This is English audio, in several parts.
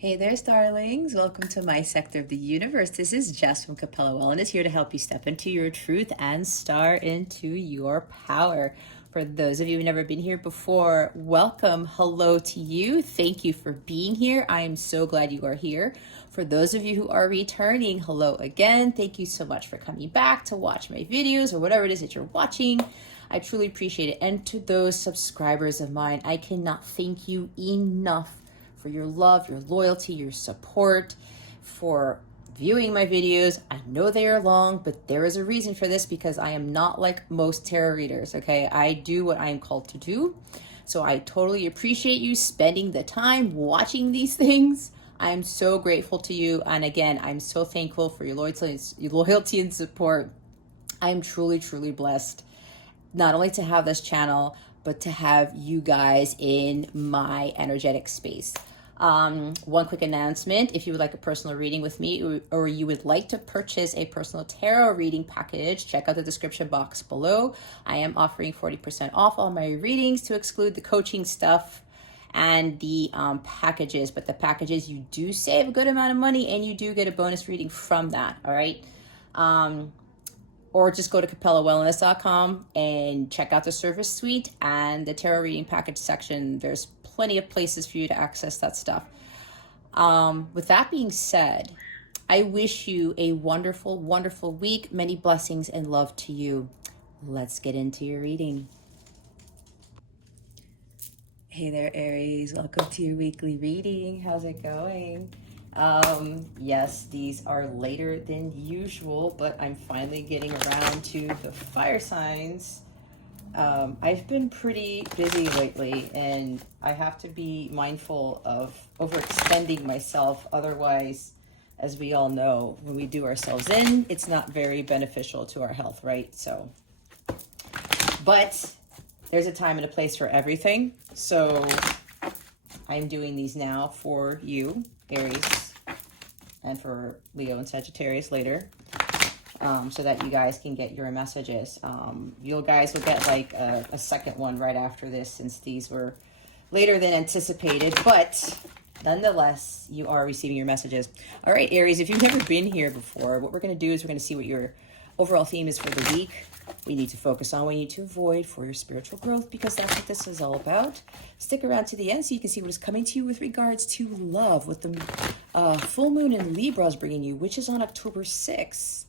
Hey there, starlings. Welcome to my sector of the universe. This is Jess from Capella Wellness, here to help you step into your truth and star into your power. For those of you who've never been here before, welcome. Hello to you. Thank you for being here. I am so glad you are here. For those of you who are returning, hello again. Thank you so much for coming back to watch my videos or whatever it is that you're watching. I truly appreciate it. And to those subscribers of mine, I cannot thank you enough for your love, your loyalty, your support, for viewing my videos. I know they are long, but there is a reason for this, because I am not like most tarot readers, okay? I do what I am called to do. So I totally appreciate you spending the time watching these things. I am so grateful to you. And again, I'm so thankful for your loyalty and support. I am truly, truly blessed not only to have this channel, but to have you guys in my energetic space. One quick announcement: if you would like a personal reading with me, or you would like to purchase a personal tarot reading package, check out the description box below. I am offering 40% off all my readings, to exclude the coaching stuff and the packages. But the packages, you do save a good amount of money, and you do get a bonus reading from that. All right. Or just go to capellawellness.com and check out the service suite and the tarot reading package section. There's plenty of places for you to access that stuff. With that being said, I wish you a wonderful, wonderful week. Many blessings and love to you. Let's get into your reading. Hey there, Aries. Welcome to your weekly reading. How's it going? Yes, these are later than usual, but I'm finally getting around to the fire signs. I've been pretty busy lately, and I have to be mindful of overextending myself. Otherwise, as we all know, when we do ourselves in, it's not very beneficial to our health, right? So, but there's a time and a place for everything. So I'm doing these now for you, Aries, and for Leo and Sagittarius later, so that you guys can get your messages. You guys will get like a second one right after this, since these were later than anticipated, but nonetheless, you are receiving your messages. All right, Aries, if you've never been here before, what we're going to do is we're going to see what your overall theme is for the week. We need to focus on, we need to avoid for your spiritual growth, because that's what this is all about. Stick around to the end so you can see what is coming to you with regards to love, with the full moon in Libra is bringing you, which is on October 6th.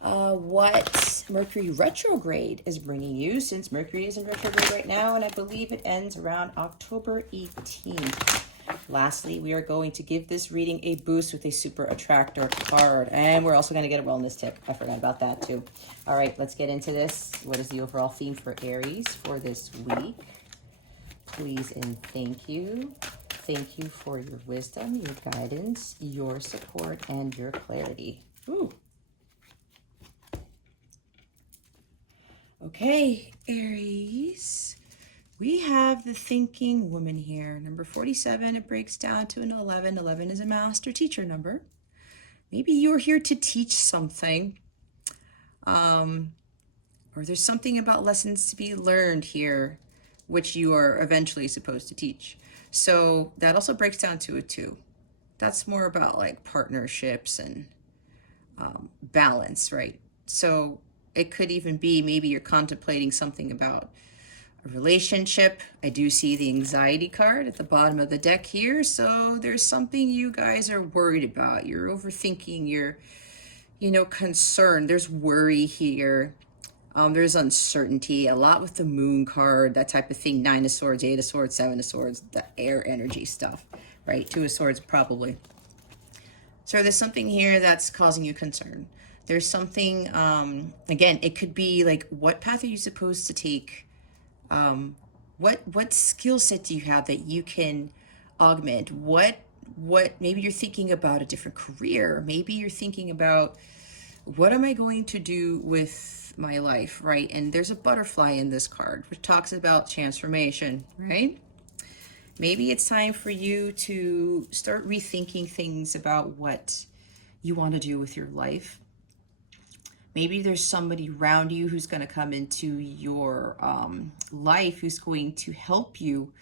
What Mercury Retrograde is bringing you, since Mercury is in retrograde right now, and I believe it ends around October 18th. Lastly, we are going to give this reading a boost with a super attractor card. And we're also going to get a wellness tip. I forgot about that too. All right, let's get into this. What is the overall theme for Aries for this week? Please and thank you. Thank you for your wisdom, your guidance, your support, and your clarity. Ooh. Okay, Aries. We have the thinking woman here. Number 47, it breaks down to an 11. 11 is a master teacher number. Maybe you're here to teach something. Or there's something about lessons to be learned here, which you are eventually supposed to teach. So that also breaks down to a 2. That's more about like partnerships and balance, right? So it could even be maybe you're contemplating something about a relationship. I do see the anxiety card at the bottom of the deck here. So there's something you guys are worried about. You're overthinking, you're, concerned. There's worry here. There's uncertainty, a lot with the moon card, that type of thing. 9 of Swords, 8 of Swords, 7 of Swords, the air energy stuff, right? 2 of Swords, probably. So there's something here that's causing you concern. There's something, again, it could be like, what path are you supposed to take? What skill set do you have that you can augment? What maybe you're thinking about a different career. Maybe you're thinking about, what am I going to do with my life, right? And there's a butterfly in this card, which talks about transformation, right? Maybe it's time for you to start rethinking things about what you want to do with your life. Maybe there's somebody around you who's going to come into your life who's going to help you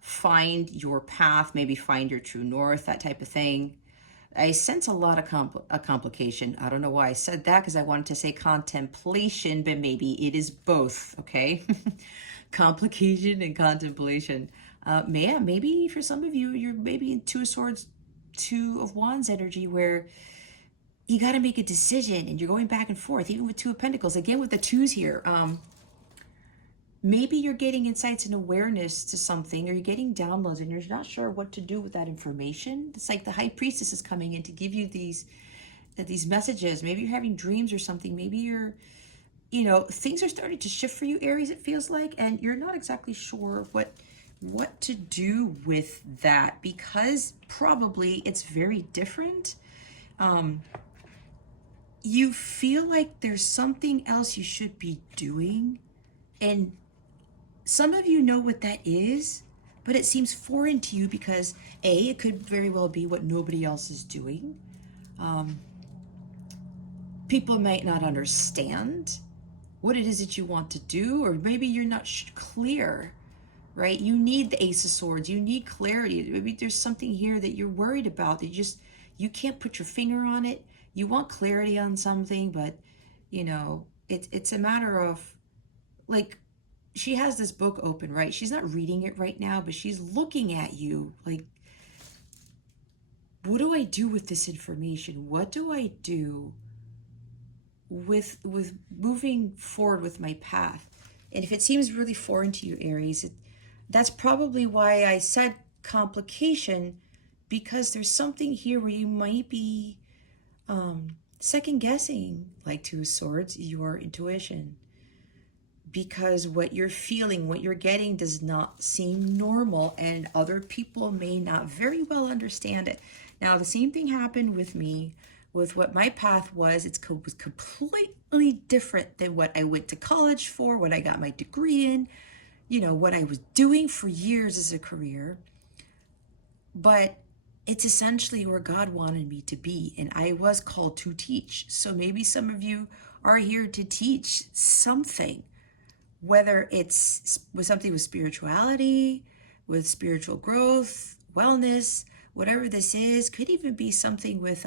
find your path, maybe find your true north, that type of thing. I sense a lot of complication. I don't know why I said that, because I wanted to say contemplation, but maybe it is both, okay? Complication and contemplation. Maybe for some of you, you're maybe in Two of Swords, Two of Wands energy, where you got to make a decision and you're going back and forth, even with Two of Pentacles. Again, with the twos here, maybe you're getting insights and awareness to something, or you're getting downloads and you're not sure what to do with that information. It's like the High Priestess is coming in to give you these messages. Maybe you're having dreams or something. Maybe you're, things are starting to shift for you, Aries, it feels like, and you're not exactly sure what to do with that, because probably it's very different. You feel like there's something else you should be doing, and some of you know what that is, but it seems foreign to you because it could very well be what nobody else is doing. People might not understand what it is that you want to do, or maybe you're not clear, right? You need the Ace of Swords. You need clarity. Maybe there's something here that you're worried about that you can't put your finger on it. You want clarity on something, but it's a matter of, like, she has this book open, right? She's not reading it right now, but she's looking at you like, what do I do with this information? What do I do with moving forward with my path? And if it seems really foreign to you, Aries, that's probably why I said complication, because there's something here where you might be second guessing, like Two of Swords, your intuition, because what you're feeling, what you're getting does not seem normal, and other people may not very well understand it. Now, the same thing happened with me with what my path was. It was completely different than what I went to college for, what I got my degree in, what I was doing for years as a career. But it's essentially where God wanted me to be, and I was called to teach. So maybe some of you are here to teach something, whether it's with something with spirituality, with spiritual growth, wellness, whatever this is. Could even be something with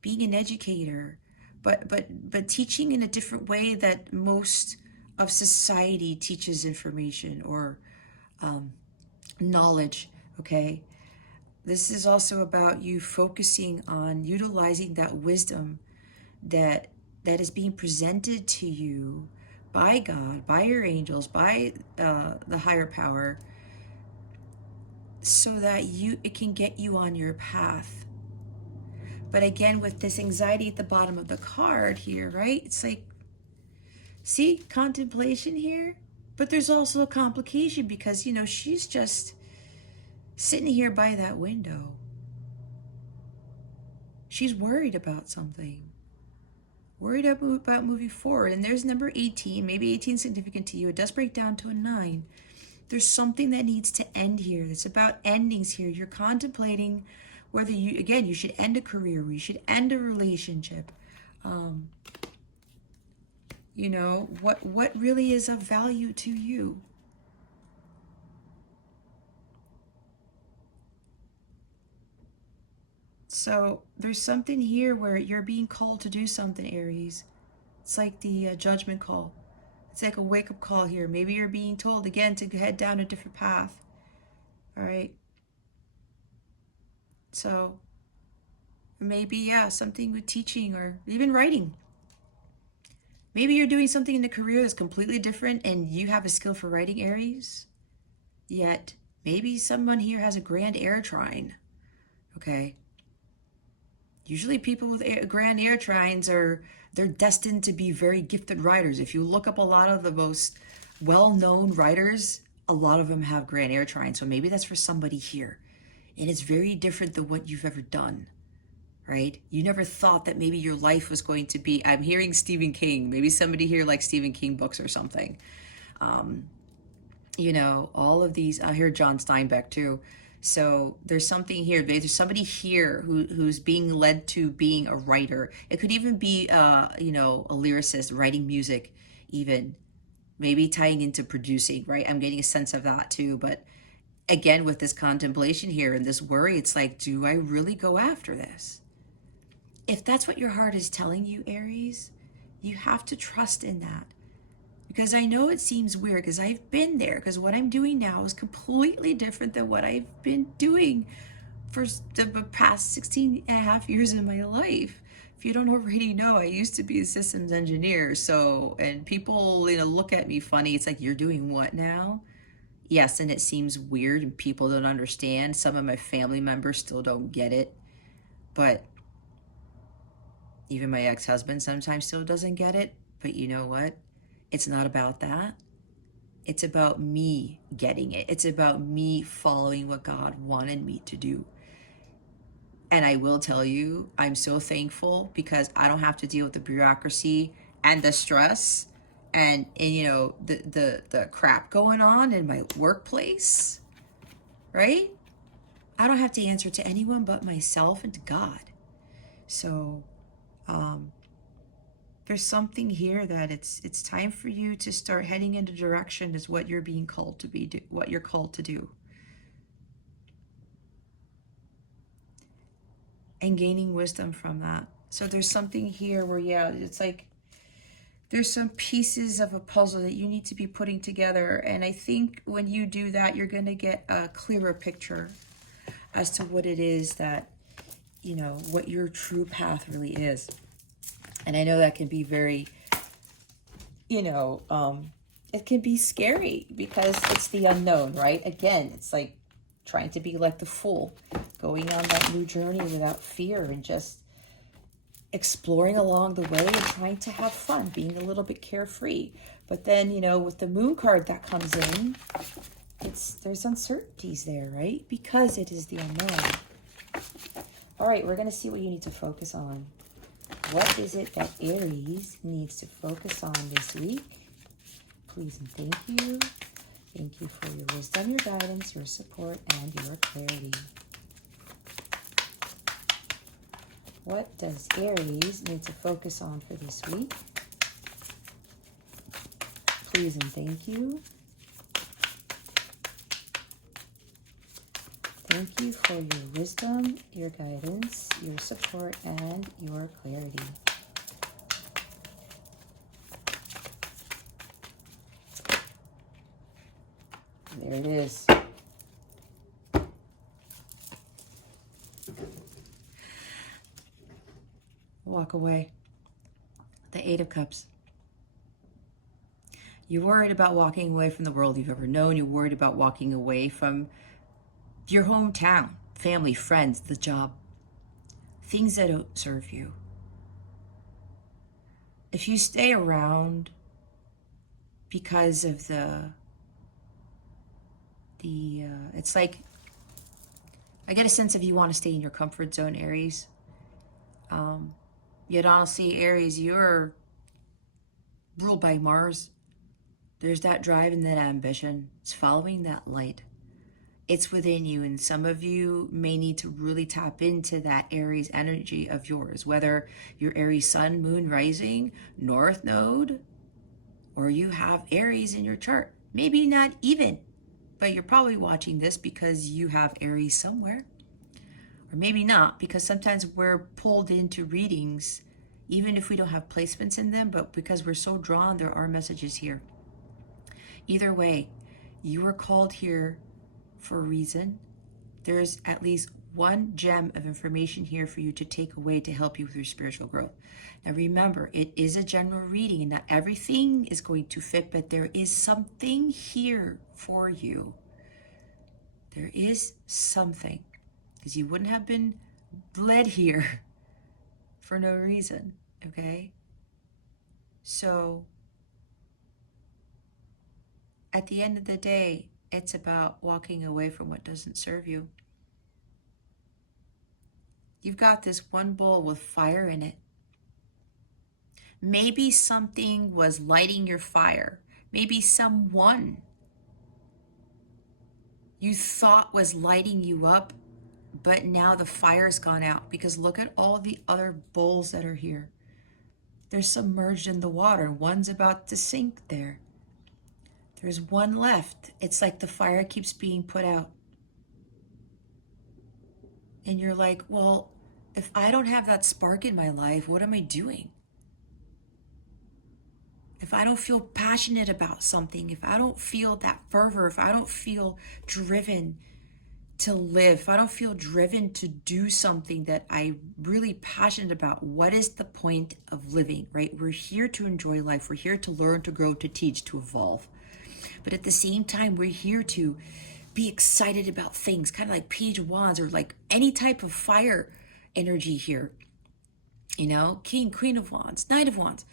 being an educator, but teaching in a different way that most of society teaches information or knowledge, okay? This is also about you focusing on utilizing that wisdom that is being presented to you by God, by your angels, by the higher power, so that it can get you on your path. But again, with this anxiety at the bottom of the card here, right? It's like, see, contemplation here, but there's also a complication because, she's just sitting here by that window. She's worried about something. Worried about moving forward. And there's number 18. Maybe 18 is significant to you. It does break down to a 9. There's something that needs to end here. It's about endings here. You're contemplating whether you should end a career, or you should end a relationship. What really is of value to you. So there's something here where you're being called to do something, Aries. It's like the judgment call. It's like a wake-up call here. Maybe you're being told again to head down a different path. All right. So maybe, something with teaching or even writing. Maybe you're doing something in the career that's completely different and you have a skill for writing, Aries. Yet maybe someone here has a grand air trine. Okay. Usually people with grand air trines they're destined to be very gifted writers. If you look up a lot of the most well-known writers, a lot of them have grand air trines. So maybe that's for somebody here. And it's very different than what you've ever done, right? You never thought that maybe your life was going to be, I'm hearing Stephen King. Maybe somebody here likes Stephen King books or something. All of these, I hear John Steinbeck too. So there's something here. There's somebody here who's being led to being a writer. It could even be, a lyricist, writing music, even maybe tying into producing, right? I'm getting a sense of that too. But again, with this contemplation here and this worry, it's like, do I really go after this? If that's what your heart is telling you, Aries, you have to trust in that. Because I know it seems weird, because I've been there, because what I'm doing now is completely different than what I've been doing for the past 16 and a half years of my life. If you don't already know, I used to be a systems engineer. So, and people, look at me funny. It's like, you're doing what now? Yes, and it seems weird and people don't understand. Some of my family members still don't get it. But even my ex-husband sometimes still doesn't get it. But you know what? It's not about that. It's about me getting it. It's about me following what God wanted me to do. And I will tell you, I'm so thankful because I don't have to deal with the bureaucracy and the stress and the crap going on in my workplace, right? I don't have to answer to anyone but myself and to God. So there's something here that it's time for you to start heading in the direction is what you're being called to be, what you're called to do. And gaining wisdom from that. So there's something here where, yeah, it's like there's some pieces of a puzzle that you need to be putting together. And I think when you do that, you're going to get a clearer picture as to what it is that, what your true path really is. And I know that can be very, it can be scary because it's the unknown, right? Again, it's like trying to be like the fool, going on that new journey without fear and just exploring along the way and trying to have fun, being a little bit carefree. But then, with the moon card that comes in, there's uncertainties there, right? Because it is the unknown. All right, we're going to see what you need to focus on. What is it that Aries needs to focus on this week? Please and thank you. Thank you for your wisdom, your guidance, your support, and your clarity. What does Aries need to focus on for this week? Please and thank you. Thank you for your wisdom, your guidance, your support, and your clarity. There it is. Walk away. The Eight of Cups. You're worried about walking away from the world you've ever known. You're worried about walking away from your hometown, family, friends, the job, things that don't serve you. If you stay around because of it's like, I get a sense of you want to stay in your comfort zone, Aries. Yet honestly, Aries, you're ruled by Mars. There's that drive and that ambition. It's following that light. It's within you, and some of you may need to really tap into that Aries energy of yours, whether you're Aries sun, moon, rising, north node, or you have Aries in your chart. Maybe not even, but you're probably watching this because you have Aries somewhere. Or maybe not, because sometimes we're pulled into readings, even if we don't have placements in them, but because we're so drawn, there are messages here. Either way, you are called here for a reason. There's at least one gem of information here for you to take away to help you with your spiritual growth. Now remember, it is a general reading and not everything is going to fit, but there is something here for you. There is something, because you wouldn't have been led here for no reason, okay? So at the end of the day, it's about walking away from what doesn't serve you. You've got this one bowl with fire in it. Maybe something was lighting your fire. Maybe someone you thought was lighting you up, but now the fire's gone out, because look at all the other bowls that are here. They're submerged in the water. One's about to sink there. There's one left. It's like the fire keeps being put out. And you're like, well, if I don't have that spark in my life, what am I doing? If I don't feel passionate about something, if I don't feel that fervor, if I don't feel driven to live, if I don't feel driven to do something that I'm really passionate about, what is the point of living, right? We're here to enjoy life. We're here to learn, to grow, to teach, to evolve. But at the same time, we're here to be excited about things, kind of like Page of Wands or like any type of fire energy here. You know, King, Queen of Wands, Knight of Wands.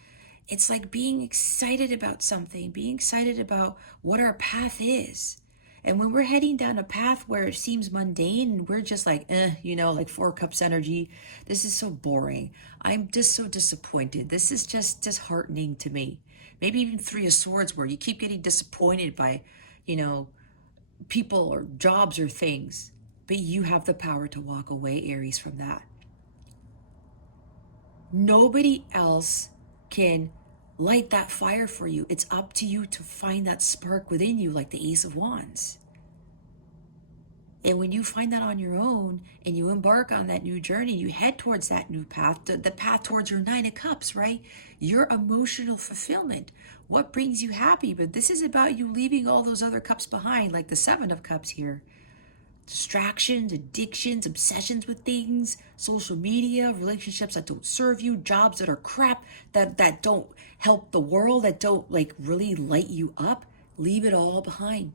It's like being excited about something, being excited about what our path is. And when we're heading down a path where it seems mundane and we're just like, you know, like Four Cups energy, this is so boring. I'm just so disappointed. This is just disheartening to me. Maybe even Three of Swords, where you keep getting disappointed by, you know, people or jobs or things. But you have the power to walk away, Aries, from that. Nobody else can light that fire for you. It's up to you to find that spark within you, like the Ace of Wands. And when you find that on your own and you embark on that new journey, you head towards that new path, the path towards your Nine of Cups, right? Your emotional fulfillment, what brings you happy. But this is about you leaving all those other cups behind, like the Seven of Cups here. Distractions, addictions, obsessions with things, social media, relationships that don't serve you, jobs that are crap, that don't help the world, that don't like really light you up. Leave it all behind.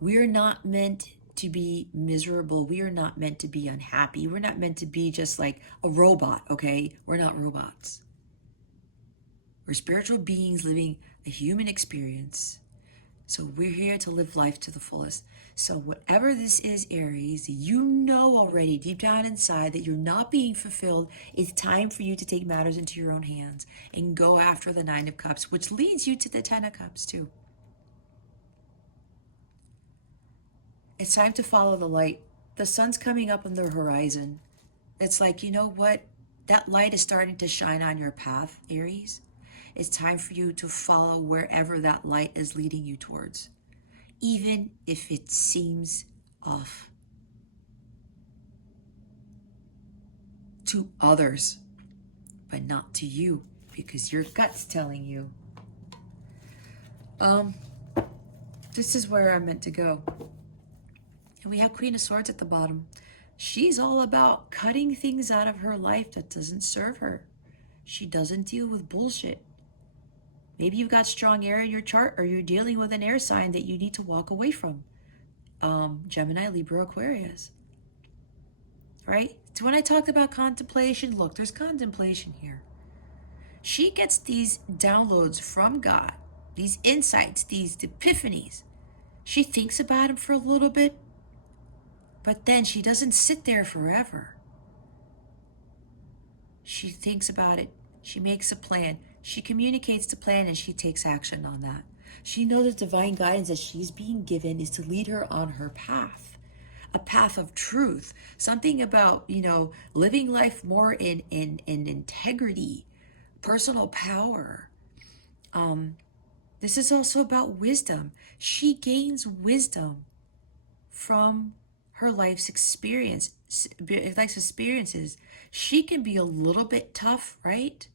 We're not meant to be miserable. We are not meant to be unhappy. We're not meant to be just like a robot, okay? We're not robots. We're spiritual beings living a human experience. So we're here to live life to the fullest. So whatever this is, Aries, you know already deep down inside that you're not being fulfilled. It's time for you to take matters into your own hands and go after the Nine of Cups, which leads you to the Ten of Cups too. It's time to follow the light. The sun's coming up on the horizon. It's like, you know what? That light is starting to shine on your path, Aries. It's time for you to follow wherever that light is leading you towards, even if it seems off to others, but not to you, because your gut's telling you, this is where I'm meant to go. And we have Queen of Swords at the bottom. She's all about cutting things out of her life that doesn't serve her. She doesn't deal with bullshit. Maybe you've got strong air in your chart, or you're dealing with an air sign that you need to walk away from. Gemini, Libra, Aquarius. Right? So when I talked about contemplation, look, there's contemplation here. She gets these downloads from God, these insights, these epiphanies. She thinks about them for a little bit, but then she doesn't sit there forever. She thinks about it. She makes a plan. She communicates the plan and she takes action on that. She knows the divine guidance that she's being given is to lead her on her path, a path of truth, something about, you know, living life more in integrity, personal power. This is also about wisdom. She gains wisdom from her life's experiences. She can be a little bit tough, right?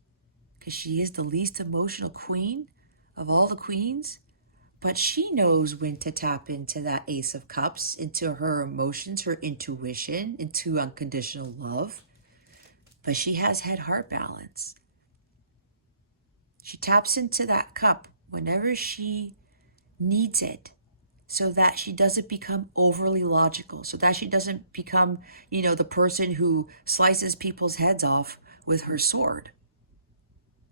Because she is the least emotional queen of all the queens. But she knows when to tap into that Ace of Cups, into her emotions, her intuition, into unconditional love. But she has head-heart balance. She taps into that cup whenever she needs it, so that she doesn't become overly logical, so that she doesn't become, you know, the person who slices people's heads off with her sword.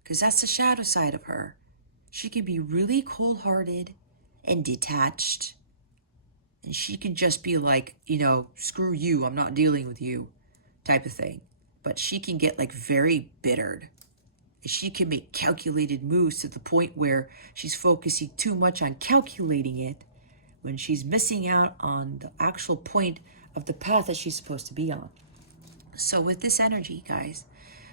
Because that's the shadow side of her. She can be really cold-hearted and detached. And she can just be like, you know, screw you, I'm not dealing with you, type of thing. But she can get like very bittered. She can make calculated moves to the point where she's focusing too much on calculating it when she's missing out on the actual point of the path that she's supposed to be on. So with this energy, guys,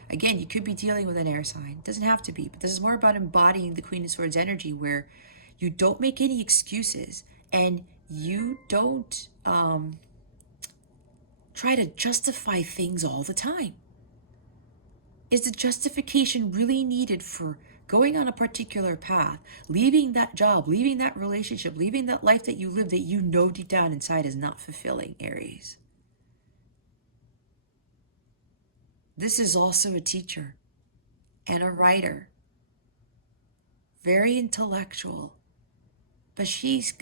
again, you could be dealing with an air sign. It doesn't have to be, but this is more about embodying the Queen of Swords energy, where You don't make any excuses, and you don't try to justify things all the time. Is the justification really needed for going on a particular path, leaving that job, leaving that relationship, leaving that life that you live that you know deep down inside is not fulfilling, Aries? This is also a teacher and a writer, very intellectual, but she's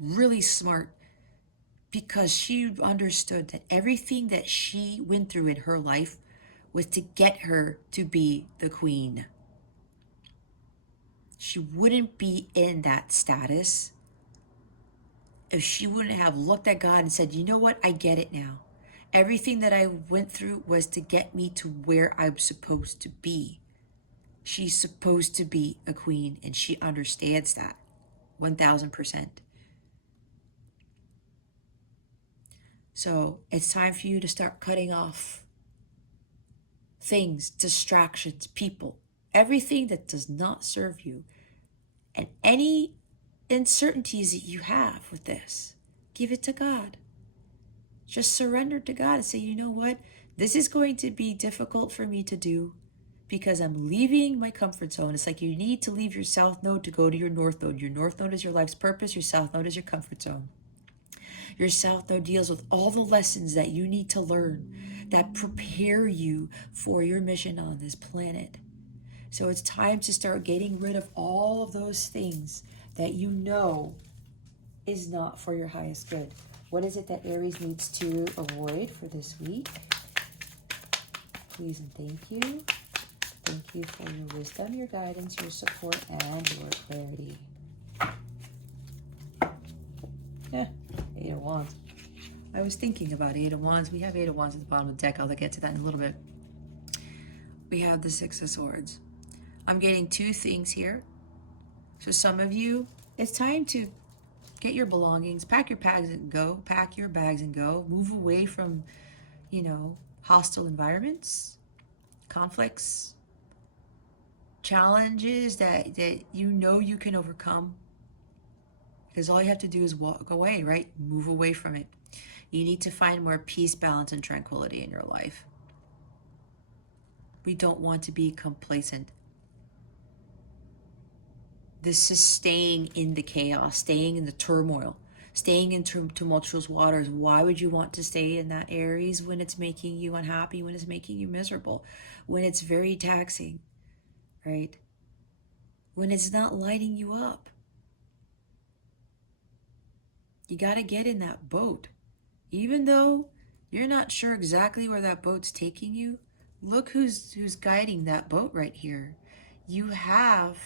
really smart because she understood that everything that she went through in her life was to get her to be the queen. She wouldn't be in that status if she wouldn't have looked at God and said, you know what, I get it now. Everything that I went through was to get me to where I'm supposed to be. She's supposed to be a queen, and she understands that 1000%. So it's time for you to start cutting off things, distractions, people, everything that does not serve you, and any uncertainties that you have with this. Give it to God. Just surrender to God and say, you know what? This is going to be difficult for me to do because I'm leaving my comfort zone. It's like you need to leave your south node to go to your north node. Your north node is your life's purpose. Your south node is your comfort zone. Your south node deals with all the lessons that you need to learn that prepare you for your mission on this planet. So it's time to start getting rid of all of those things that you know is not for your highest good. What is it that Aries needs to avoid for this week? Please and thank you. Thank you for your wisdom, your guidance, your support, and your clarity. Eight of Wands. I was thinking about Eight of Wands. We have Eight of Wands at the bottom of the deck. I'll get to that in a little bit. We have the Six of Swords. I'm getting two things here. So some of you, it's time to get your belongings, pack your bags and go. Pack your bags and go. Move away from, hostile environments, conflicts, challenges that you can overcome. Because all you have to do is walk away, right? Move away from it. You need to find more peace, balance, and tranquility in your life. We don't want to be complacent. This is staying in the chaos, staying in the turmoil, staying in tumultuous waters. Why would you want to stay in that, Aries, when it's making you unhappy, when it's making you miserable, when it's very taxing, right? When it's not lighting you up. You got to get in that boat. Even though you're not sure exactly where that boat's taking you, look who's guiding that boat right here. You have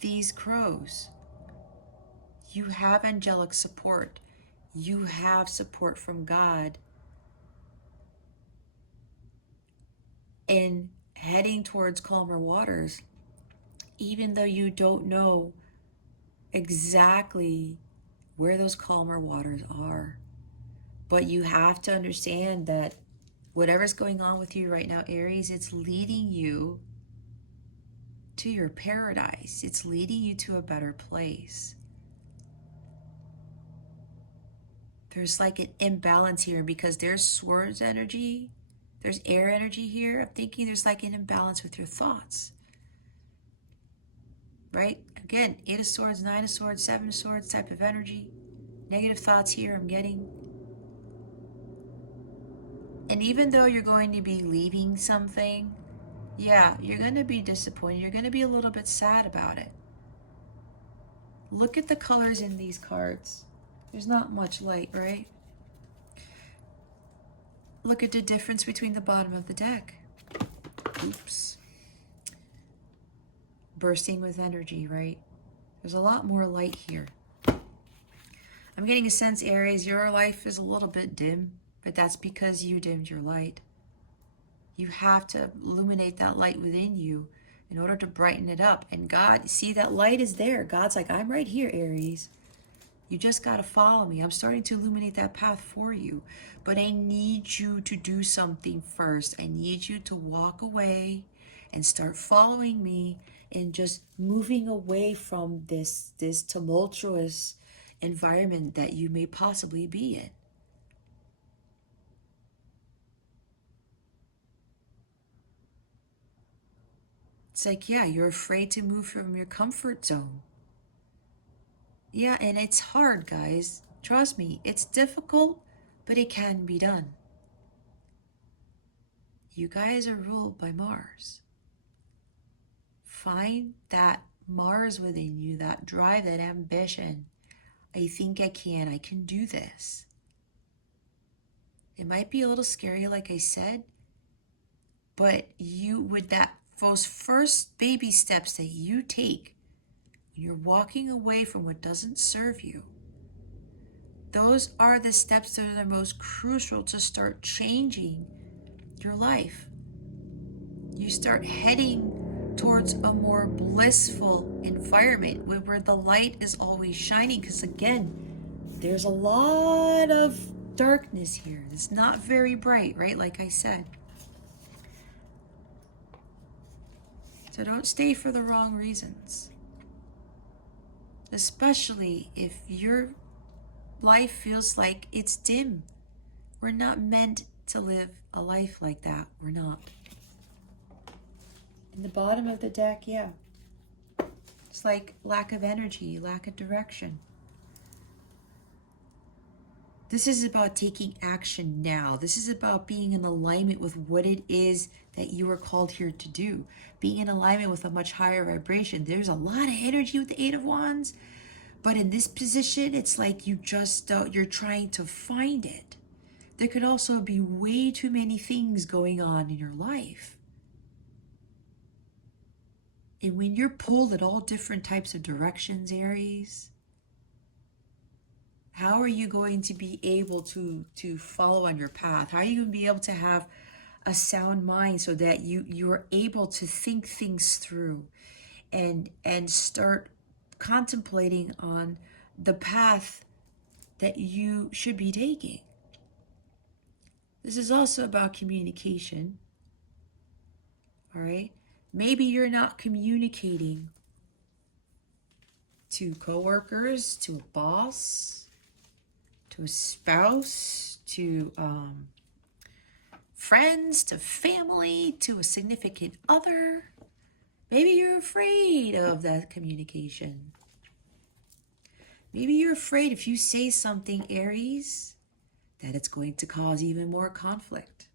these crows. You have angelic support. You have support from God in heading towards calmer waters, even though you don't know exactly where those calmer waters are. But you have to understand that whatever's going on with you right now, Aries, it's leading you to your paradise. It's leading you to a better place. There's like an imbalance here because there's swords energy, there's air energy here. I'm thinking there's like an imbalance with your thoughts, right? Again, 8 of Swords, 9 of Swords, 7 of Swords type of energy. Negative thoughts here I'm getting. And even though you're going to be leaving something, yeah, you're going to be disappointed. You're going to be a little bit sad about it. Look at the colors in these cards. There's not much light, right? Look at the difference between the bottom of the deck. Oops. Bursting with energy, right? There's a lot more light here. I'm getting a sense, Aries, your life is a little bit dim, but that's because you dimmed your light. You have to illuminate that light within you in order to brighten it up. And God, see, that light is there. God's like, I'm right here, Aries. You just got to follow me. I'm starting to illuminate that path for you. But I need you to do something first. I need you to walk away and start following me and just moving away from this tumultuous environment that you may possibly be in. It's like, yeah, you're afraid to move from your comfort zone. Yeah, and it's hard, guys. Trust me, it's difficult, but it can be done. You guys are ruled by Mars. Find that Mars within you, that drive, that ambition. I think I can do this. It might be a little scary, like I said, but you, with those first baby steps that you take, when you're walking away from what doesn't serve you, those are the steps that are the most crucial to start changing your life. You start heading towards a more blissful environment where the light is always shining, because again, there's a lot of darkness here. It's not very bright, right? Like I said. So don't stay for the wrong reasons. Especially if your life feels like it's dim. We're not meant to live a life like that. We're not. In the bottom of the deck, yeah. It's like lack of energy, lack of direction. This is about taking action now. This is about being in alignment with what it is that you are called here to do. Being in alignment with a much higher vibration. There's a lot of energy with the Eight of Wands, but in this position, it's like you just don't, you're trying to find it. There could also be way too many things going on in your life. And when you're pulled in all different types of directions, Aries, how are you going to be able to follow on your path? How are you going to be able to have a sound mind so that you're able to think things through and start contemplating on the path that you should be taking? This is also about communication. All right? Maybe you're not communicating to coworkers, to a boss, to a spouse, to friends, to family, to a significant other. Maybe you're afraid of that communication. Maybe you're afraid if you say something, Aries, that it's going to cause even more conflict.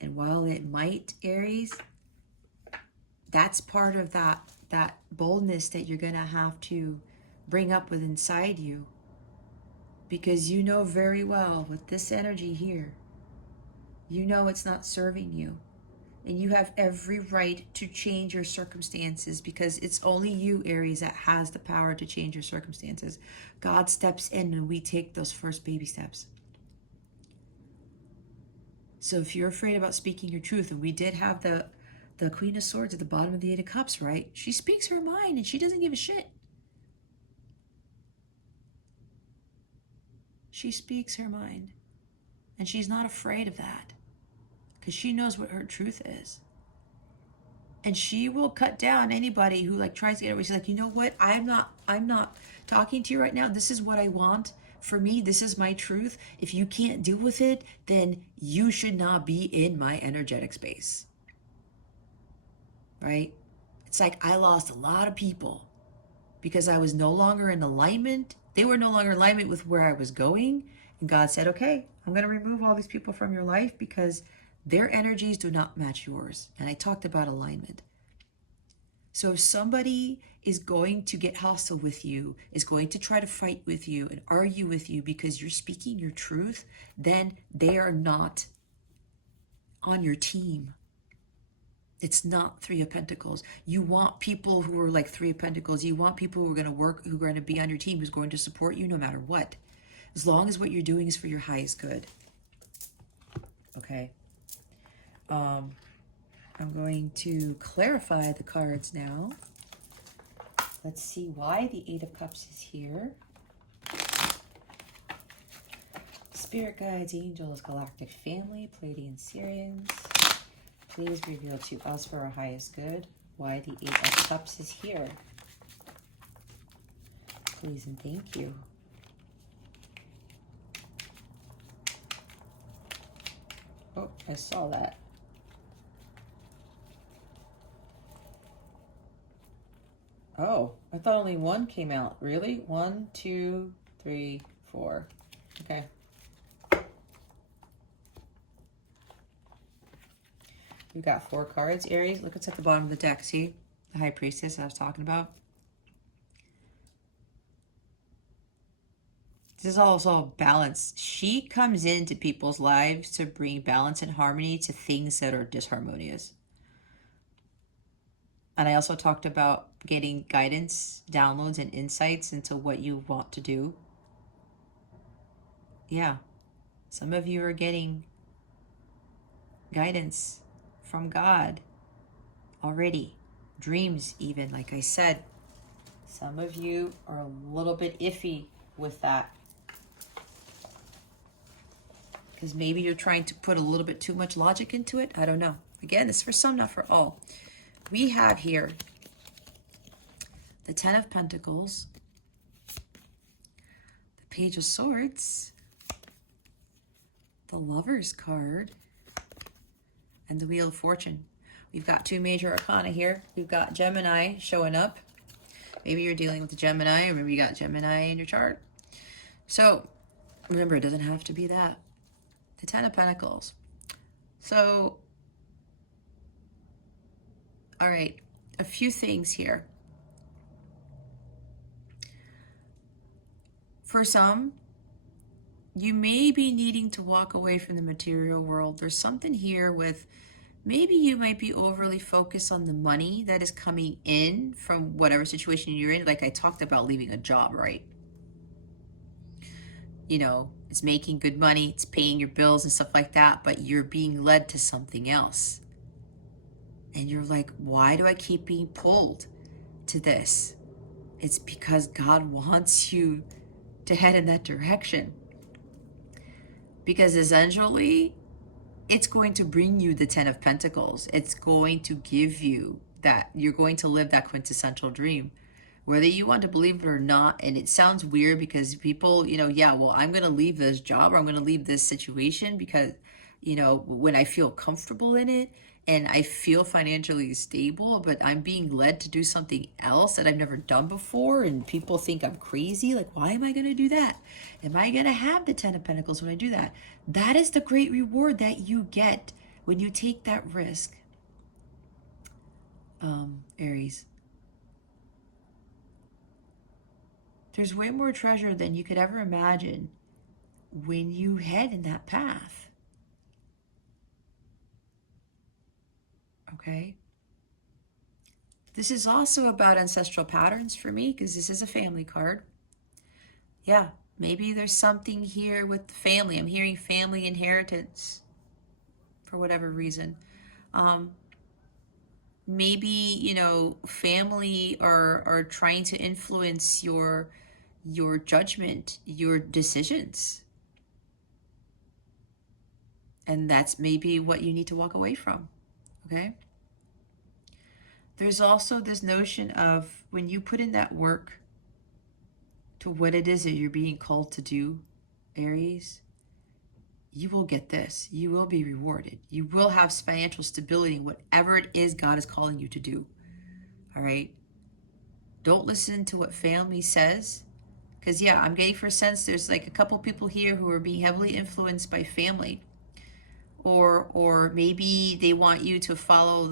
And while it might, Aries, that's part of that boldness that you're going to have to bring up with inside you. Because you know very well with this energy here, you know it's not serving you. And you have every right to change your circumstances, because it's only you, Aries, that has the power to change your circumstances. God steps in and we take those first baby steps. So if you're afraid about speaking your truth, and we did have the Queen of Swords at the bottom of the Eight of Cups, right? She speaks her mind and she doesn't give a shit. She speaks her mind. And she's not afraid of that, because she knows what her truth is. And she will cut down anybody who like tries to get away. She's like, you know what? I'm not talking to you right now. This is what I want. For me, this is my truth. If you can't deal with it, then you should not be in my energetic space. Right? It's like I lost a lot of people because I was no longer in alignment. They were no longer in alignment with where I was going. And God said, okay, I'm going to remove all these people from your life because their energies do not match yours. And I talked about alignment. So if somebody is going to get hostile with you, is going to try to fight with you and argue with you because you're speaking your truth, then they are not on your team. It's not Three of Pentacles. You want people who are like Three of Pentacles. You want people who are going to work, who are going to be on your team, who's going to support you no matter what. As long as what you're doing is for your highest good. Okay. I'm going to clarify the cards now. Let's see why the Eight of Cups is here. Spirit guides, angels, galactic family, Pleiadian Sirians. Please reveal to us for our highest good why the Eight of Cups is here. Please and thank you. Oh, I saw that. Oh, I thought only one came out. Really? 1, 2, 3, 4. Okay. We've got 4 cards, Aries. Look what's at the bottom of the deck. See? The High Priestess I was talking about. This is also balance. She comes into people's lives to bring balance and harmony to things that are disharmonious. And I also talked about getting guidance, downloads, and insights into what you want to do. Yeah. Some of you are getting guidance from God already. Dreams even, like I said. Some of you are a little bit iffy with that. Because maybe you're trying to put a little bit too much logic into it. I don't know. Again, it's for some, not for all. We have here the Ten of Pentacles, the Page of Swords, the Lover's card, and the Wheel of Fortune. We've got 2 major arcana here. We've got Gemini showing up. Maybe you're dealing with a Gemini, or maybe you got Gemini in your chart. So remember, it doesn't have to be that. The Ten of Pentacles. So, all right, a few things here. For some, you may be needing to walk away from the material world. There's something here with maybe you might be overly focused on the money that is coming in from whatever situation you're in. Like I talked about leaving a job, right? You know, it's making good money, it's paying your bills and stuff like that, but you're being led to something else. And you're like, why do I keep being pulled to this? It's because God wants you to head in that direction. Because essentially, it's going to bring you the Ten of Pentacles. It's going to give you that, you're going to live that quintessential dream. Whether you want to believe it or not, and it sounds weird because people, you know, yeah, well, I'm going to leave this job or I'm going to leave this situation because, you know, when I feel comfortable in it and I feel financially stable, but I'm being led to do something else that I've never done before and people think I'm crazy. Like, why am I going to do that? Am I going to have the Ten of Pentacles when I do that? That is the great reward that you get when you take that risk, Aries. There's way more treasure than you could ever imagine when you head in that path. Okay? This is also about ancestral patterns for me because this is a family card. Yeah, maybe there's something here with the family. I'm hearing family inheritance for whatever reason. Maybe, you know, family are trying to influence your judgment, your decisions. And that's maybe what you need to walk away from, okay? There's also this notion of when you put in that work to what it is that you're being called to do, Aries, you will get this. You will be rewarded. You will have financial stability in whatever it is God is calling you to do, all right? Don't listen to what family says. Because, yeah, I'm getting for a sense there's like a couple people here who are being heavily influenced by family. Or maybe they want you to follow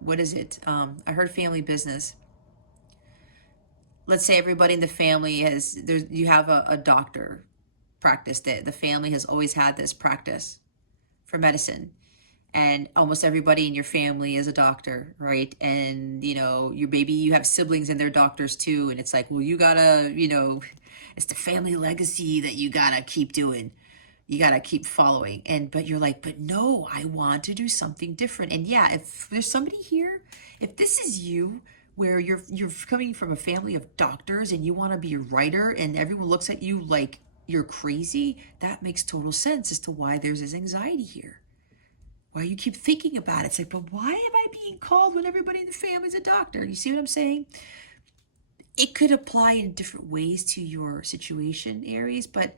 what is it? I heard family business. Let's say everybody in the family you have a doctor practice that the family has always had this practice for medicine. And almost everybody in your family is a doctor, right? And, you know, you have siblings and they're doctors too. And it's like, well, you gotta, you know, it's the family legacy that you gotta keep doing. You gotta keep following. But you're like, but no, I want to do something different. And yeah, if there's somebody here, if this is you, where you're coming from a family of doctors and you want to be a writer and everyone looks at you like you're crazy, that makes total sense as to why there's this anxiety here. Why you keep thinking about it. It's like, but why am I being called when everybody in the family is a doctor? You see what I'm saying? It could apply in different ways to your situation, Aries, but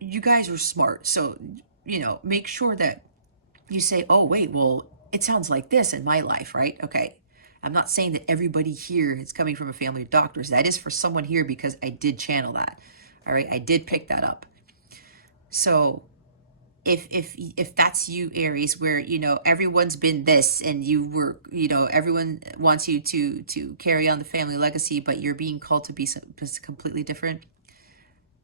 you guys are smart. So, make sure that you say, oh, wait, well, it sounds like this in my life, right? Okay. I'm not saying that everybody here is coming from a family of doctors. That is for someone here because I did channel that. All right. I did pick that up. So if that's you, Aries, where, everyone's been this and you were, everyone wants you to carry on the family legacy, but you're being called to be completely different.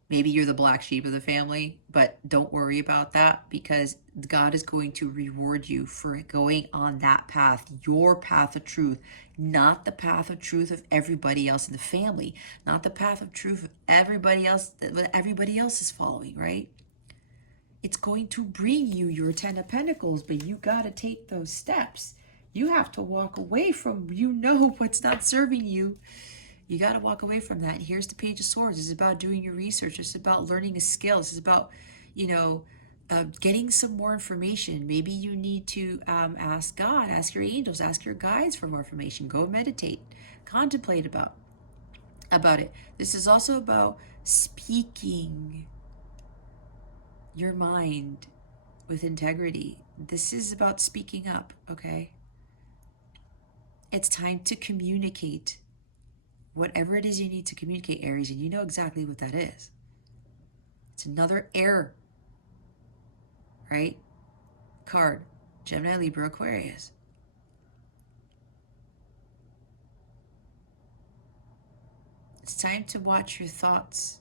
Maybe you're the black sheep of the family, but don't worry about that because God is going to reward you for going on that path, your path of truth, not the path of truth of everybody else in the family, not the path of truth of everybody else that everybody else is following, right? It's going to bring you your 10 of Pentacles, but you got to take those steps. You have to walk away from, what's not serving you. You got to walk away from that. Here's the Page of Swords. It's about doing your research. It's about learning a skill. It's about, getting some more information. Maybe you need to ask God, ask your angels, ask your guides for more information. Go meditate, contemplate about it. This is also about speaking your mind with integrity. This is about speaking up, okay? It's time to communicate whatever it is you need to communicate, Aries, and you know exactly what that is. It's another air, right? Card, Gemini, Libra, Aquarius. It's time to watch your thoughts.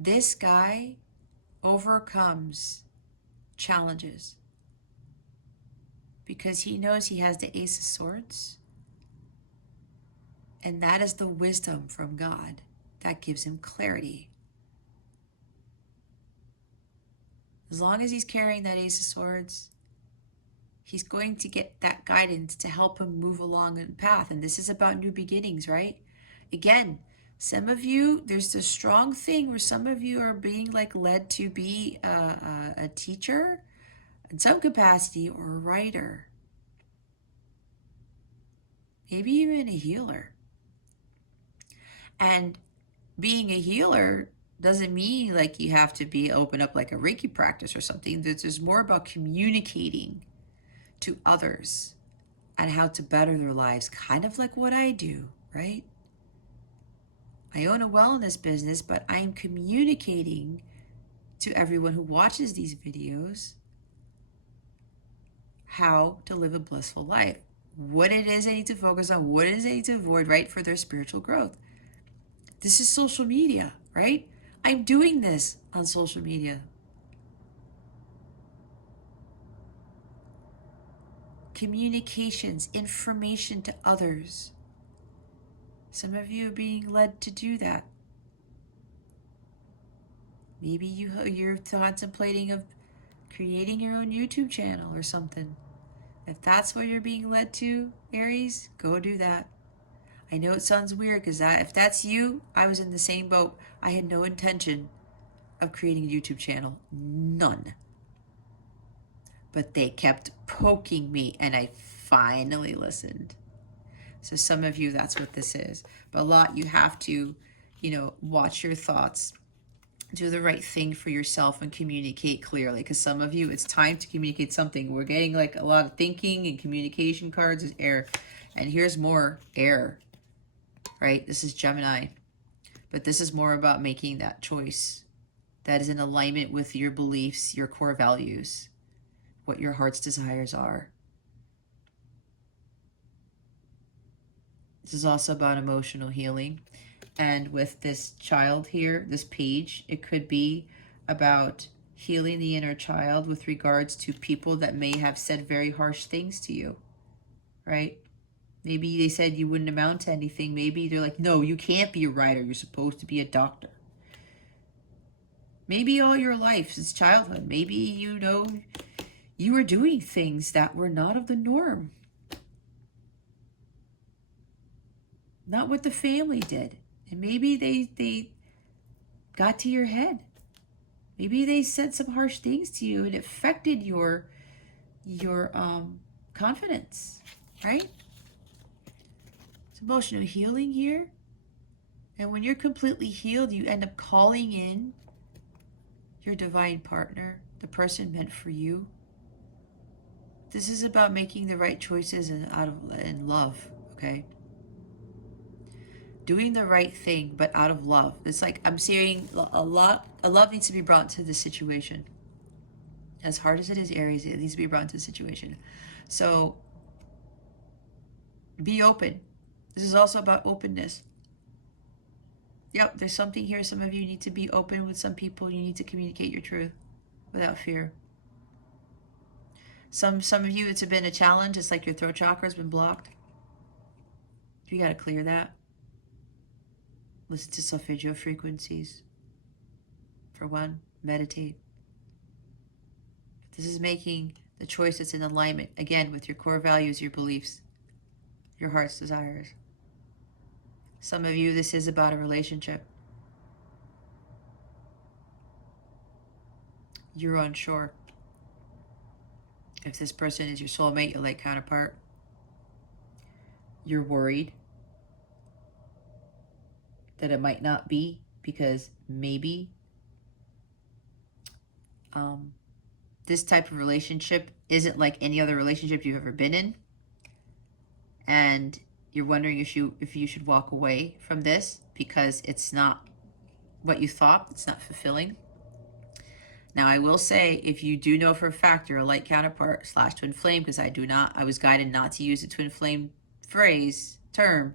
This guy overcomes challenges because he knows he has the Ace of Swords. And that is the wisdom from God that gives him clarity. As long as he's carrying that Ace of Swords, he's going to get that guidance to help him move along a path. And this is about new beginnings, right? Again, some of you, there's this strong thing where some of you are being led to be a teacher in some capacity or a writer. Maybe even a healer. And being a healer doesn't mean you have to open up like a Reiki practice or something. There's more about communicating to others and how to better their lives, kind of like what I do, right? I own a wellness business, but I'm communicating to everyone who watches these videos how to live a blissful life, what it is they need to focus on, what it is they need to avoid, right, for their spiritual growth. This is social media, right? I'm doing this on social media. Communications, information to others. Some of you are being led to do that. Maybe you're contemplating of creating your own YouTube channel or something. If that's what you're being led to, Aries, go do that. I know it sounds weird because if that's you, I was in the same boat. I had no intention of creating a YouTube channel. None. But they kept poking me and I finally listened. So some of you, that's what this is. But a lot, you have to, watch your thoughts, do the right thing for yourself and communicate clearly. Because some of you, it's time to communicate something. We're getting a lot of thinking and communication cards is air. And here's more air, right? This is Gemini. But this is more about making that choice that is in alignment with your beliefs, your core values, what your heart's desires are. This is also about emotional healing. And with this child here, this page, it could be about healing the inner child with regards to people that may have said very harsh things to you, right? Maybe they said you wouldn't amount to anything. Maybe they're like, no, you can't be a writer. You're supposed to be a doctor. Maybe all your life since childhood, maybe, you were doing things that were not of the norm. Not what the family did. And maybe they got to your head. Maybe they said some harsh things to you and it affected your confidence, right? It's emotional healing here. And when you're completely healed, you end up calling in your divine partner, the person meant for you. This is about making the right choices in love, okay? Doing the right thing, but out of love. It's like I'm seeing a love needs to be brought to this situation. As hard as it is, Aries, it needs to be brought to the situation. So be open. This is also about openness. Yep, there's something here. Some of you need to be open with some people. You need to communicate your truth without fear. Some of you, it's been a challenge. It's like your throat chakra has been blocked. You got to clear that. Listen to solfeggio frequencies. For one, meditate. This is making the choice that's in alignment, again, with your core values, your beliefs, your heart's desires. Some of you, this is about a relationship. You're unsure if this person is your soulmate, your late counterpart. You're worried that it might not be because maybe this type of relationship isn't like any other relationship you've ever been in. And you're wondering if you should walk away from this because it's not what you thought. It's not fulfilling. Now, I will say, if you do know for a fact you're a light counterpart / twin flame, because I was guided not to use the twin flame term.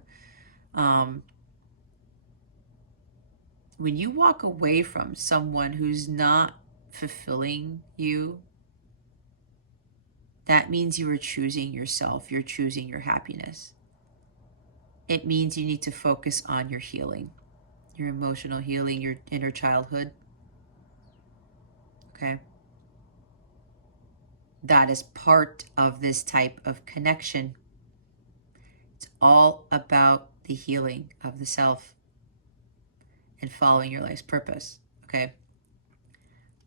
When you walk away from someone who's not fulfilling you, that means you are choosing yourself. You're choosing your happiness. It means you need to focus on your healing, your emotional healing, your inner childhood. Okay? That is part of this type of connection. It's all about the healing of the self and following your life's purpose. Okay?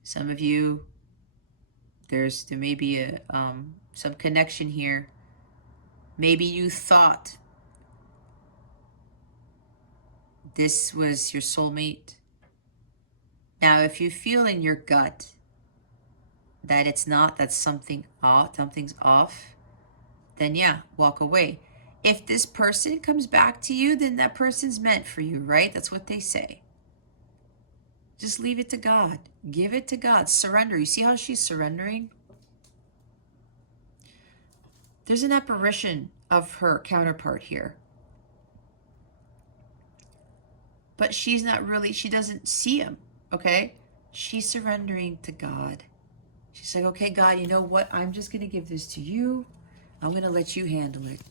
Some of you, there may be some connection here. Maybe you thought this was your soulmate. Now, if you feel in your gut that it's not, that something's off, then yeah, walk away. If this person comes back to you, then that person's meant for you, right? That's what they say. Just leave it to God. Give it to God. Surrender. You see how she's surrendering? There's an apparition of her counterpart here. But she's not really, she doesn't see him, okay? She's surrendering to God. She's like, okay, God, you know what? I'm just going to give this to you. I'm going to let you handle it.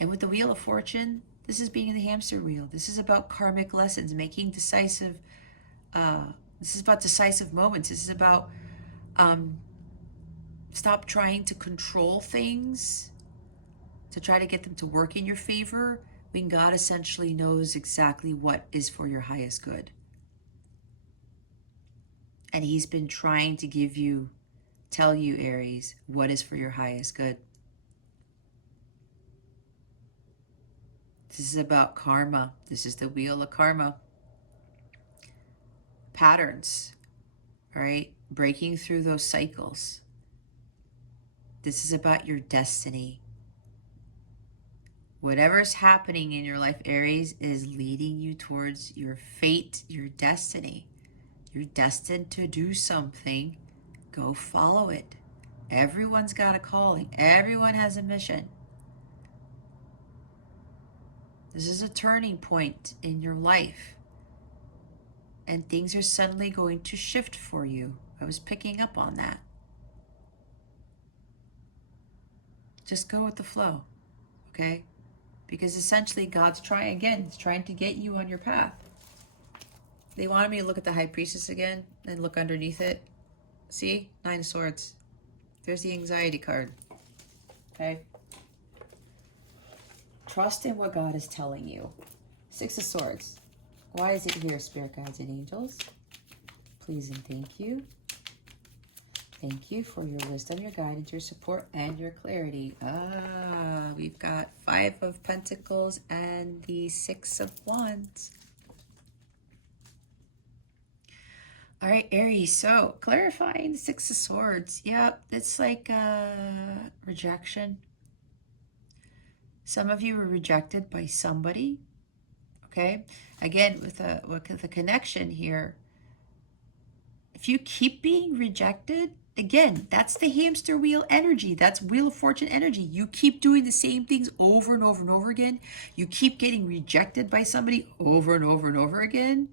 And with the Wheel of Fortune, this is being in the hamster wheel. This is about karmic lessons, making decisive, this is about decisive moments. This is about stop trying to control things, to try to get them to work in your favor, when God essentially knows exactly what is for your highest good. And he's been trying to tell you, Aries, what is for your highest good. This is about karma. This is the wheel of karma. Patterns, right? Breaking through those cycles. This is about your destiny. Whatever's happening in your life, Aries, is leading you towards your fate, your destiny. You're destined to do something. Go follow it. Everyone's got a calling. Everyone has a mission. This is a turning point in your life. And things are suddenly going to shift for you. I was picking up on that. Just go with the flow, okay? Because essentially God's trying to get you on your path. They wanted me to look at the High Priestess again and look underneath it. See? 9 of Swords. There's the anxiety card. Okay? Trust in what God is telling you. 6 of Swords. Why is it here, Spirit Guides and Angels? Please and thank you. Thank you for your wisdom, your guidance, your support, and your clarity. We've got 5 of Pentacles and the 6 of Wands. All right, Aries, so clarifying the 6 of Swords. Yeah, it's like rejection. Some of you were rejected by somebody, okay? Again, with the connection here, if you keep being rejected, again, that's the hamster wheel energy. That's Wheel of Fortune energy. You keep doing the same things over and over and over again. You keep getting rejected by somebody over and over and over again.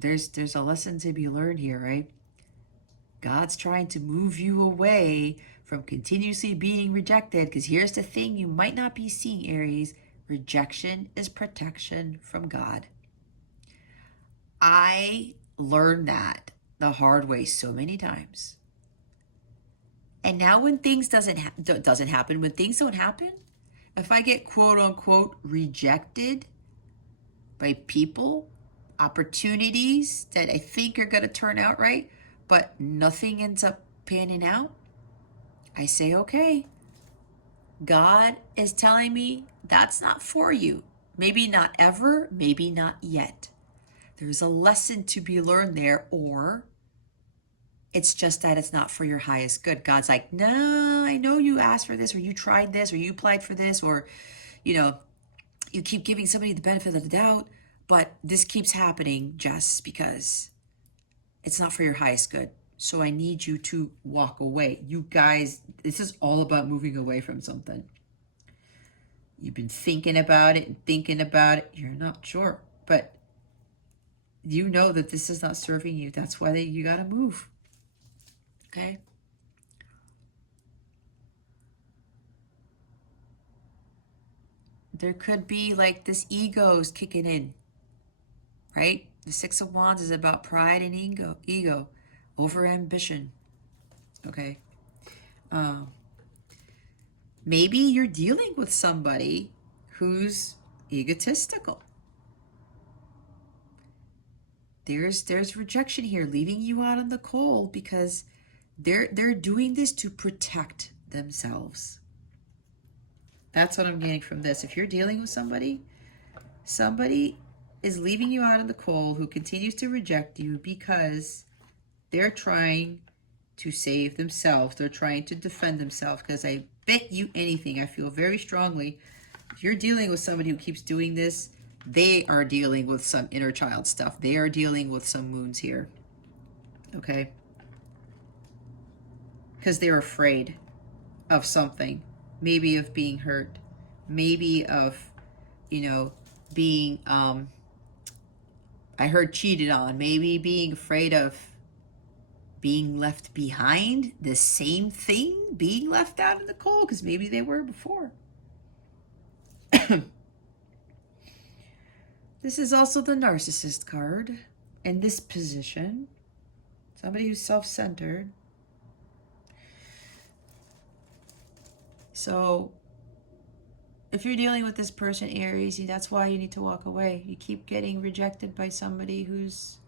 There's a lesson to be learned here, right? God's trying to move you away from continuously being rejected, because here's the thing you might not be seeing, Aries. Rejection is protection from God. I learned that the hard way so many times. And now when things doesn't happen, when things don't happen, if I get quote unquote rejected by people, opportunities that I think are going to turn out right, but nothing ends up panning out, I say, okay, God is telling me that's not for you. Maybe not ever, maybe not yet. There's a lesson to be learned there, or it's just that it's not for your highest good. God's like, no, I know you asked for this, or you tried this, or you applied for this, or, you keep giving somebody the benefit of the doubt, but this keeps happening just because it's not for your highest good. So I need you to walk away. You guys, this is all about moving away from something. You've been thinking about it and thinking about it. You're not sure, but you know that this is not serving you. That's why you got to move. Okay? There could be like this ego's kicking in, right? The 6 of Wands is about pride and ego, over ambition. Okay? Maybe you're dealing with somebody who's egotistical. There's rejection here, leaving you out in the cold because they're doing this to protect themselves. That's what I'm getting from this. If you're dealing with somebody is leaving you out in the cold who continues to reject you because they're trying to save themselves. They're trying to defend themselves, because I bet you anything, I feel very strongly, if you're dealing with somebody who keeps doing this, they are dealing with some inner child stuff. They are dealing with some wounds here. Okay? Because they're afraid of something. Maybe of being hurt. Maybe of, being, I heard cheated on. Maybe being afraid of being left behind. The same thing, being left out in the cold, because maybe they were before. This is also the narcissist card in this position. Somebody who's self-centered. So if you're dealing with this person, Aries, that's why you need to walk away. You keep getting rejected by somebody who's,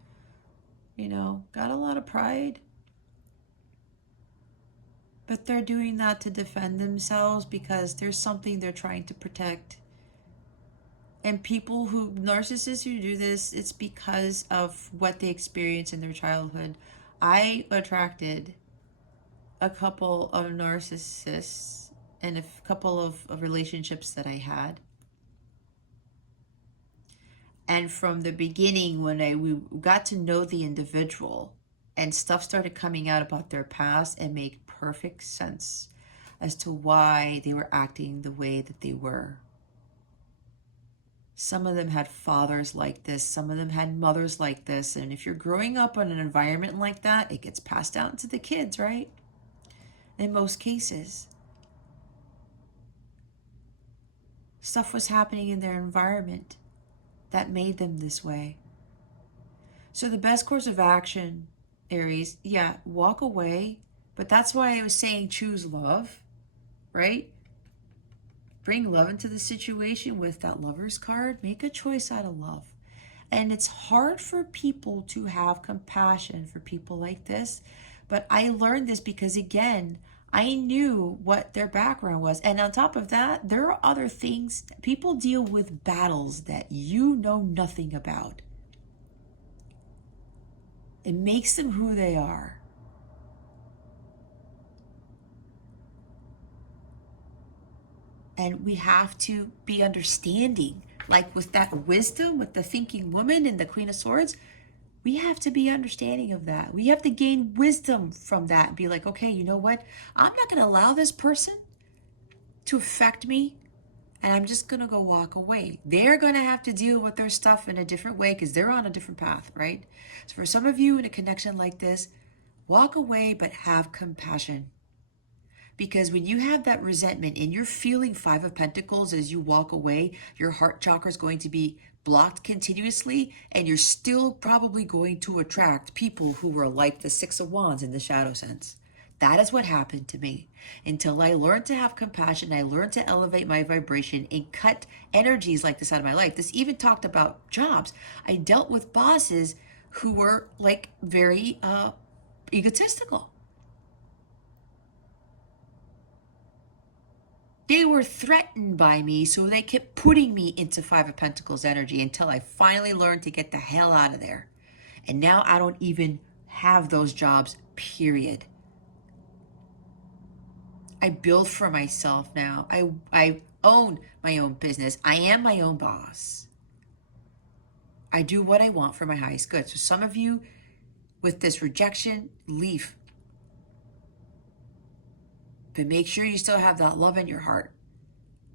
got a lot of pride. But they're doing that to defend themselves because there's something they're trying to protect. And narcissists who do this, it's because of what they experienced in their childhood. I attracted a couple of narcissists and a couple of relationships that I had. And from the beginning, when we got to know the individual and stuff started coming out about their past, it made perfect sense as to why they were acting the way that they were. Some of them had fathers like this. Some of them had mothers like this. And if you're growing up in an environment like that, it gets passed down to the kids, right? In most cases. Stuff was happening in their environment that made them this way. So the best course of action, Aries, walk away. But that's why I was saying choose love, right? Bring love into the situation with that Lover's card. Make a choice out of love. And it's hard for people to have compassion for people like this. But I learned this because, again, I knew what their background was. And on top of that, there are other things. People deal with battles that you know nothing about. It makes them who they are. And we have to be understanding. Like with that wisdom, with the thinking woman and the Queen of Swords, we have to be understanding of that. We have to gain wisdom from that and be like, okay, you know what? I'm not going to allow this person to affect me, and I'm just going to go walk away. They're going to have to deal with their stuff in a different way because they're on a different path, right? So for some of you in a connection like this, walk away, but have compassion. Because when you have that resentment and you're feeling Five of Pentacles as you walk away, your heart chakra is going to be blocked continuously, and you're still probably going to attract people who are like the Six of Wands in the shadow sense. That is what happened to me. Until I learned to have compassion, I learned to elevate my vibration and cut energies like this out of my life. This even talked about jobs. I dealt with bosses who were like very egotistical. They were threatened by me, so they kept putting me into Five of Pentacles energy until I finally learned to get the hell out of there. And now I don't even have those jobs, period. I build for myself now. I own my own business. I am my own boss. I do what I want for my highest good. So some of you with this rejection, leave. But make sure you still have that love in your heart.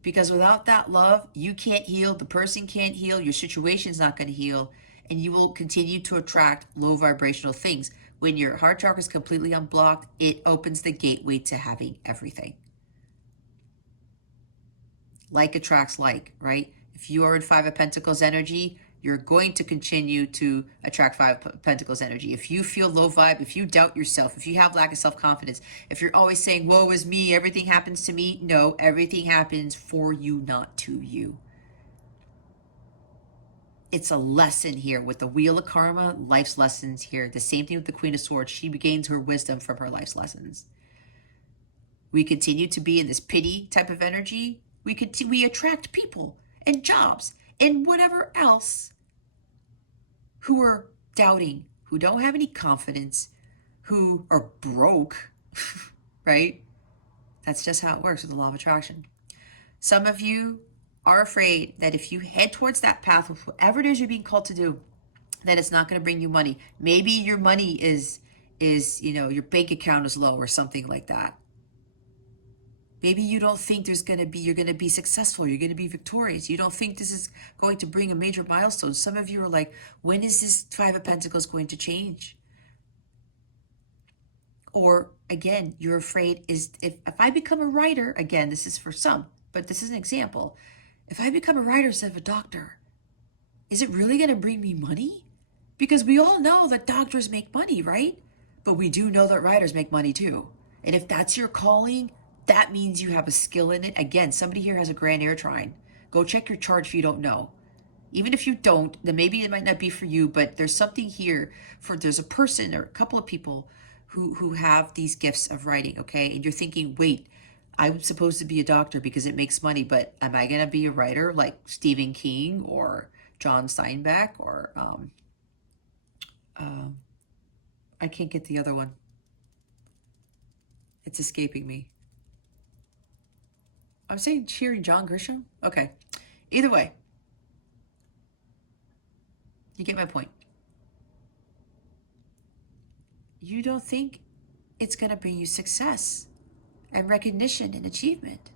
Because without that love, you can't heal, the person can't heal, your situation's not going to heal, and you will continue to attract low vibrational things. When your heart chakra is completely unblocked, it opens the gateway to having everything. Like attracts like, right? If you are in Five of Pentacles energy, you're going to continue to attract Five of Pentacles energy. If you feel low vibe, if you doubt yourself, if you have lack of self-confidence, if you're always saying, woe is me, everything happens to me. No, everything happens for you, not to you. It's a lesson here with the Wheel of Karma, life's lessons here. The same thing with the Queen of Swords. She gains her wisdom from her life's lessons. We continue to be in this pity type of energy. We attract people and jobs and whatever else who are doubting, who don't have any confidence, who are broke, right? That's just how it works with the law of attraction. Some of you are afraid that if you head towards that path of whatever it is you're being called to do, that it's not going to bring you money. Maybe your money is, your bank account is low or something like that. Maybe you don't think you're going to be successful. You're going to be victorious. You don't think this is going to bring a major milestone. Some of you are like, when is this Five of Pentacles going to change? Or again, you're afraid if I become a writer, again, this is for some, but this is an example. If I become a writer instead of a doctor, is it really going to bring me money? Because we all know that doctors make money, right? But we do know that writers make money too. And if that's your calling, that means you have a skill in it. Again, somebody here has a grand air trine. Go check your chart if you don't know. Even if you don't, then maybe it might not be for you, but there's something here there's a person or a couple of people who have these gifts of writing, okay? And you're thinking, wait, I'm supposed to be a doctor because it makes money, but am I going to be a writer like Stephen King or John Steinbeck or I can't get the other one. It's escaping me. I'm saying cheering John Grisham? Okay. Either way, you get my point. You don't think it's going to bring you success and recognition and achievement.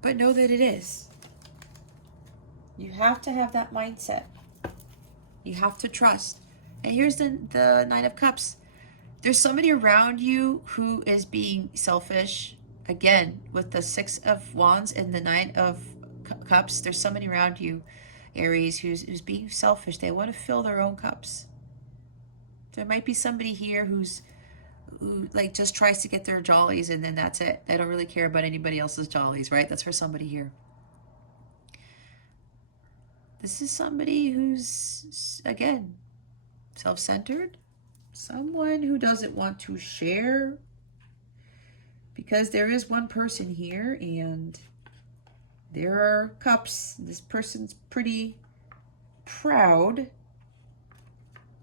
But know that it is. You have to have that mindset. You have to trust. And here's the Nine of Cups. There's somebody around you who is being selfish. Again, with the Six of Wands and the Nine of Cups, there's somebody around you, Aries, who's being selfish. They want to fill their own cups. There might be somebody here who like just tries to get their jollies and then that's it. They don't really care about anybody else's jollies, right? That's for somebody here. This is somebody who's, again, self-centered. Someone who doesn't want to share. Because there is one person here and there are cups. This person's pretty proud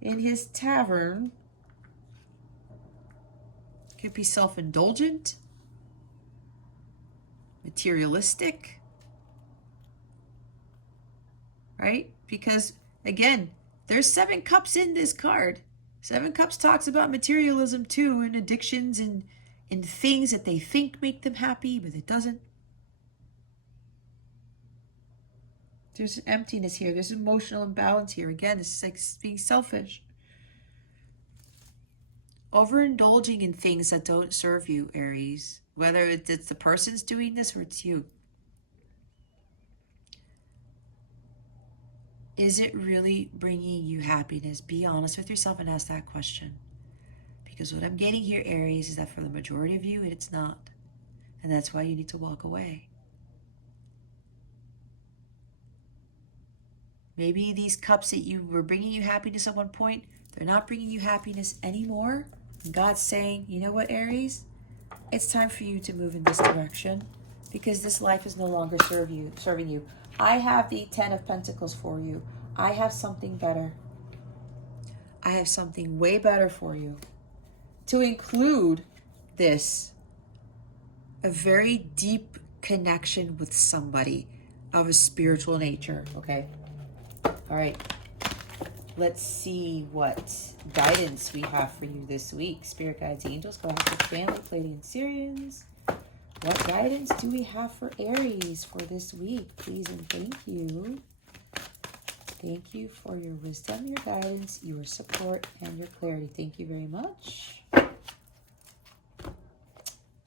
in his tavern. Could be self-indulgent, materialistic, right? Because again, there's 7 cups in this card. 7 cups talks about materialism too, and addictions and things that they think make them happy, but it doesn't. There's an emptiness here. There's emotional imbalance here. Again, this is like being selfish. Overindulging in things that don't serve you, Aries. Whether it's the person's doing this or it's you. Is it really bringing you happiness? Be honest with yourself and ask that question. Because what I'm getting here, Aries, is that for the majority of you, it's not. And that's why you need to walk away. Maybe these cups that you were bringing you happiness at one point, they're not bringing you happiness anymore. And God's saying, you know what, Aries? It's time for you to move in this direction because this life is no longer serving you. I have the 10 of Pentacles for you. I have something better. I have something way better for you. To include this, a very deep connection with somebody of a spiritual nature, okay? All right, let's see what guidance we have for you this week. Spirit guides, angels, galactic family, Pleiadian Syrians. What guidance do we have for Aries for this week? Please and thank you. Thank you for your wisdom, your guidance, your support, and your clarity. Thank you very much.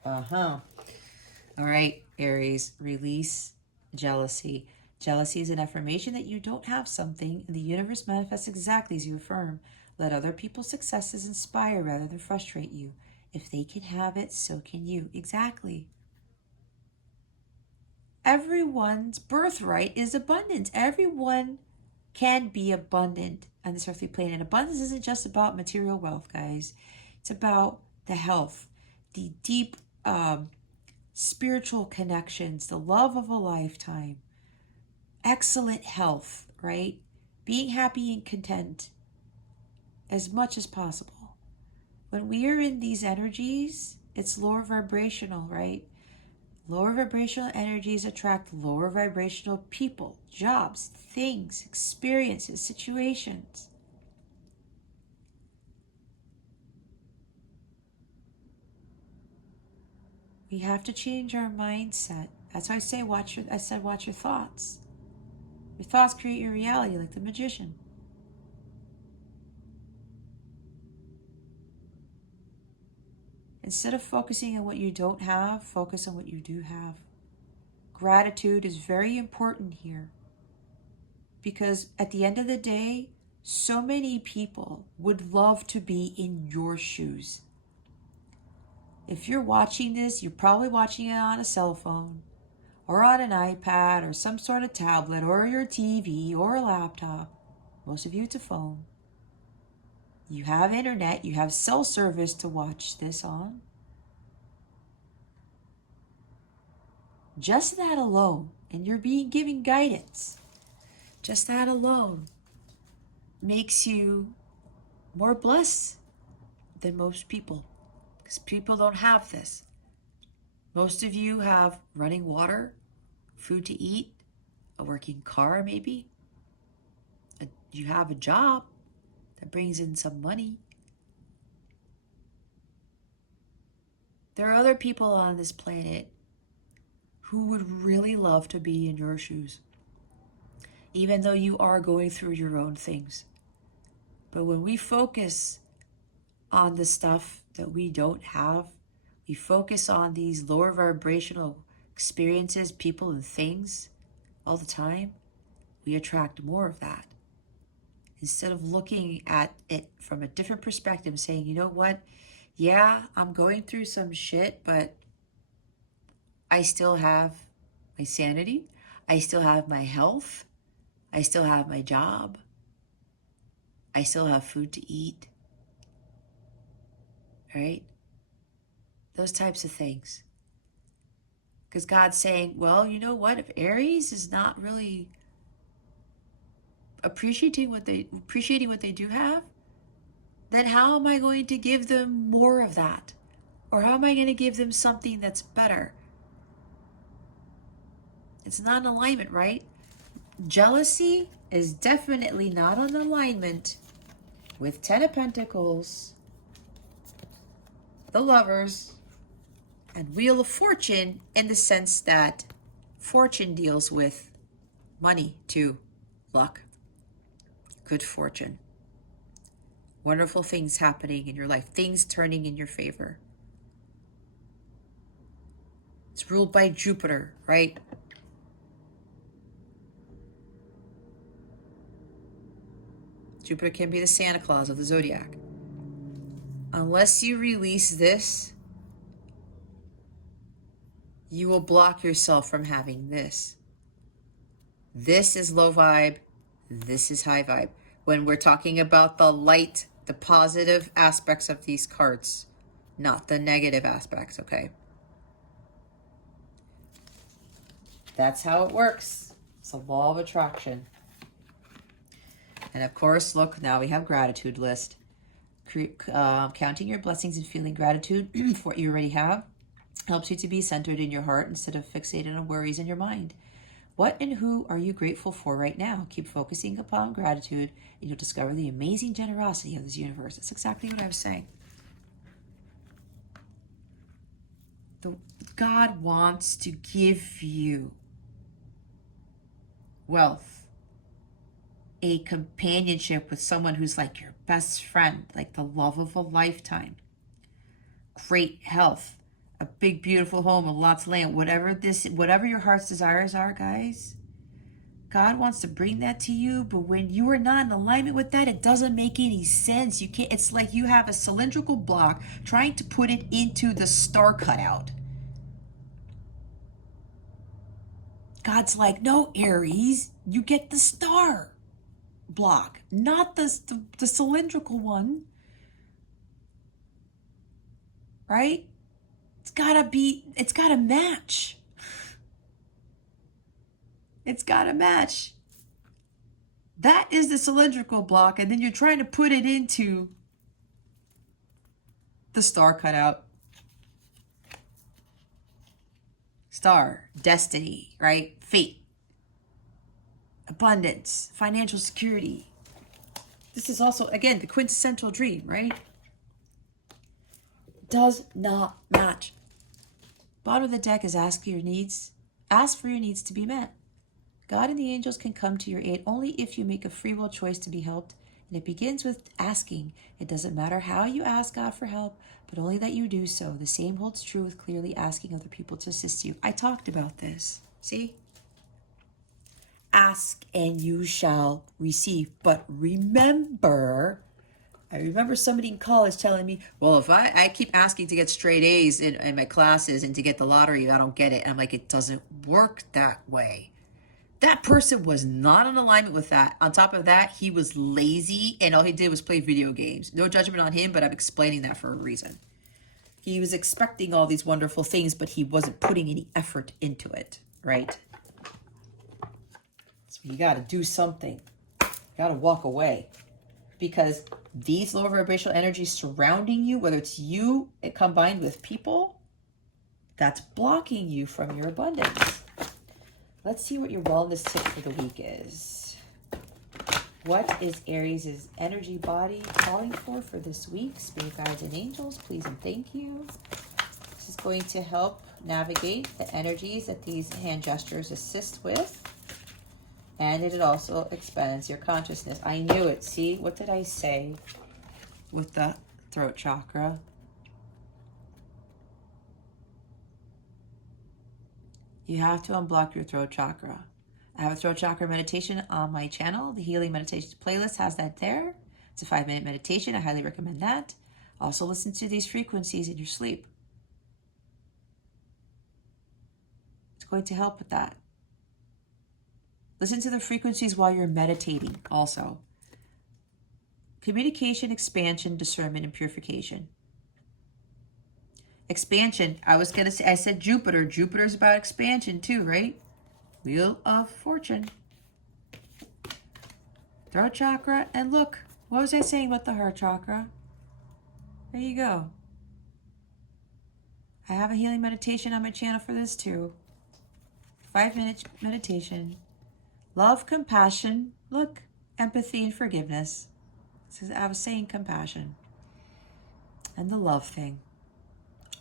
All right, Aries, release jealousy. Jealousy is an affirmation that you don't have something, and the universe manifests exactly as you affirm. Let other people's successes inspire rather than frustrate you. If they can have it, so can you. Exactly. Everyone's birthright is abundance. Everyone can be abundant on this earthly plane. And abundance isn't just about material wealth, guys. It's about the health, the deep spiritual connections, the love of a lifetime, excellent health, right? Being happy and content as much as possible. When we are in these energies, it's lower vibrational, right? Lower vibrational energies attract lower vibrational people, jobs, things, experiences, situations. We have to change our mindset. That's why I say watch your thoughts. Your thoughts create your reality like the magician. Instead of focusing on what you don't have, focus on what you do have. Gratitude is very important here because at the end of the day, so many people would love to be in your shoes. If you're watching this, you're probably watching it on a cell phone or on an iPad or some sort of tablet or your TV or a laptop. Most of you, it's a phone. You have internet, you have cell service to watch this on. Just that alone, and you're being given guidance, just that alone makes you more blessed than most people, because people don't have this. Most of you have running water, food to eat, a working car maybe. You have a job that brings in some money. There are other people on this planet who would really love to be in your shoes, even though you are going through your own things. But when we focus on the stuff that we don't have, we focus on these lower vibrational experiences, people and things all the time, we attract more of that. Instead of looking at it from a different perspective, saying, you know what, yeah, I'm going through some shit, but I still have my sanity. I still have my health. I still have my job. I still have food to eat. Right? Those types of things. Because God's saying, well, you know what? If Aries is not really appreciating what they do have, then how am I going to give them more of that? Or how am I going to give them something that's better? It's not an alignment, right? Jealousy is definitely not on alignment with 10 of Pentacles, the Lovers, and Wheel of Fortune, in the sense that fortune deals with money too, luck, good fortune, wonderful things happening in your life, things turning in your favor. It's ruled by Jupiter, right? Jupiter can be the Santa Claus of the zodiac. Unless you release this, you will block yourself from having this. This is low vibe. This is high vibe. When we're talking about the light, the positive aspects of these cards, not the negative aspects, okay? That's how it works. It's a law of attraction. And of course, look, now we have gratitude list. Counting your blessings and feeling gratitude for what you already have helps you to be centered in your heart instead of fixated on worries in your mind. What and who are you grateful for right now? Keep focusing upon gratitude and you'll discover the amazing generosity of this universe. That's exactly what I was saying. God wants to give you wealth, a companionship with someone who's like your best friend, like the love of a lifetime, great health, a big beautiful home and lots of land, whatever your heart's desires are, guys. God wants to bring that to you, but when you are not in alignment with that, it doesn't make any sense. You can't. It's like you have a cylindrical block trying to put it into the star cutout. God's like, no, Aries, you get the star block, not the cylindrical one. Right? It's gotta match. It's gotta match. That is the cylindrical block, and then you're trying to put it into the star cutout. Star, destiny, right? Fate, abundance, financial security. This is also, again, the quintessential dream, right? Does not match. Bottom of the deck is ask for your needs to be met. God and the angels can come to your aid only if you make a free will choice to be helped. And it begins with asking. It doesn't matter how you ask God for help, but only that you do so. The same holds true with clearly asking other people to assist you. I talked about this. See? Ask and you shall receive. But remember, I remember somebody in college telling me, well, if I keep asking to get straight A's in my classes and to get the lottery, I don't get it. And I'm like, it doesn't work that way. That person was not in alignment with that. On top of that, he was lazy and all he did was play video games. No judgment on him, but I'm explaining that for a reason. He was expecting all these wonderful things, but he wasn't putting any effort into it, right? So you got to do something. You got to walk away. Because these low vibrational energies surrounding you, whether it's you combined with people, that's blocking you from your abundance. Let's see what your wellness tip for the week is. What is Aries' energy body calling for this week? Spirit guides and angels, please and thank you. This is going to help navigate the energies that these hand gestures assist with. And it also expands your consciousness. I knew it. See, what did I say with the throat chakra? You have to unblock your throat chakra. I have a throat chakra meditation on my channel. The Healing Meditations playlist has that there. It's a 5-minute meditation. I highly recommend that. Also listen to these frequencies in your sleep. It's going to help with that. Listen to the frequencies while you're meditating also. Communication, expansion, discernment, and purification. Expansion, I said Jupiter. Jupiter's about expansion too, right? Wheel of Fortune. Throat chakra, and look, what was I saying about the heart chakra? There you go. I have a healing meditation on my channel for this too. 5-minute meditation. Love, compassion, look, empathy and forgiveness. So I was saying compassion. And the love thing.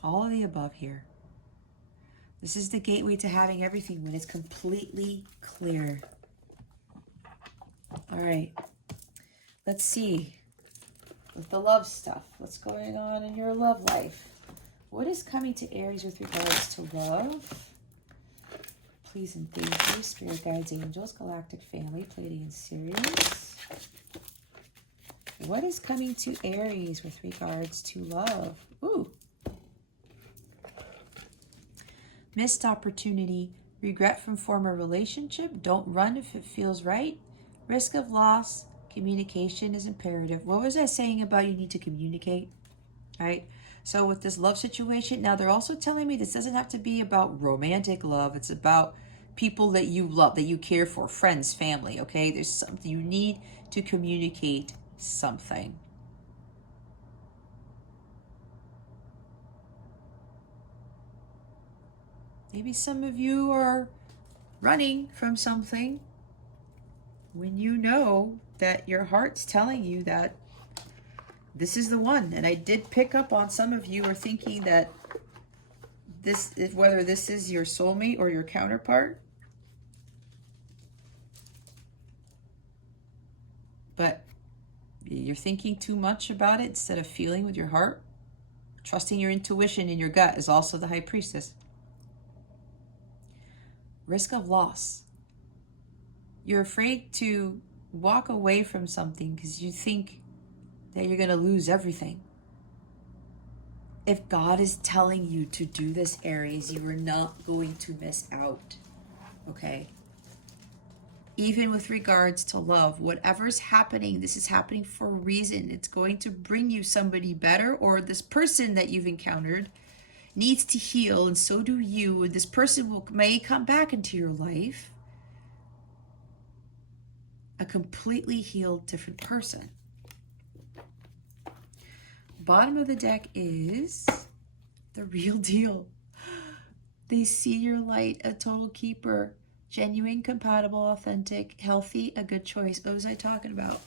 All of the above here. This is the gateway to having everything when it's completely clear. All right. Let's see. With the love stuff, what's going on in your love life? What is coming to Aries with regards to love? Please and thank you, spirit guides, angels, galactic family, Pleiadian Sirius. What is coming to Aries with regards to love? Ooh. Missed opportunity, regret from former relationship, don't run if it feels right, risk of loss, communication is imperative. What was I saying about you need to communicate, right? So with this love situation, now they're also telling me this doesn't have to be about romantic love. It's about people that you love, that you care for, friends, family, okay? There's something you need to communicate something. Maybe some of you are running from something when you know that your heart's telling you that this is the one. And I did pick up on some of you are thinking that this is, whether this is your soulmate or your counterpart, but you're thinking too much about it instead of feeling with your heart. Trusting your intuition and your gut is also the High Priestess. Risk of loss. You're afraid to walk away from something because you think that you're going to lose everything. If God is telling you to do this, Aries, you are not going to miss out, okay? Even with regards to love, whatever's happening, this is happening for a reason. It's going to bring you somebody better, or this person that you've encountered needs to heal, and so do you. This person may come back into your life a completely healed, different person. Bottom of the deck is the real deal. They see your light, a total keeper, genuine, compatible, authentic, healthy, a good choice. What was I talking about?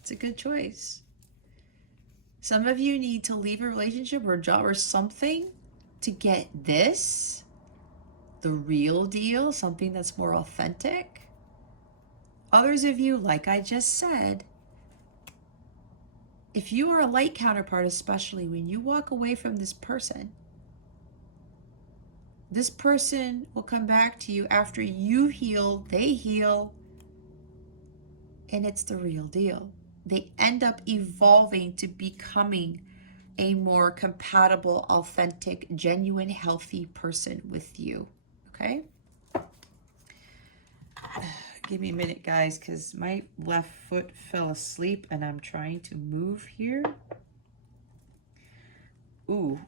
It's a good choice. Some of you need to leave a relationship or a job or something to get this, the real deal, something that's more authentic. Others of you, like I just said, if you are a light counterpart, especially when you walk away from this person will come back to you after you heal, they heal, and it's the real deal. They end up evolving to becoming a more compatible, authentic, genuine, healthy person with you, okay? Give me a minute, guys, because my left foot fell asleep and I'm trying to move here. Ooh.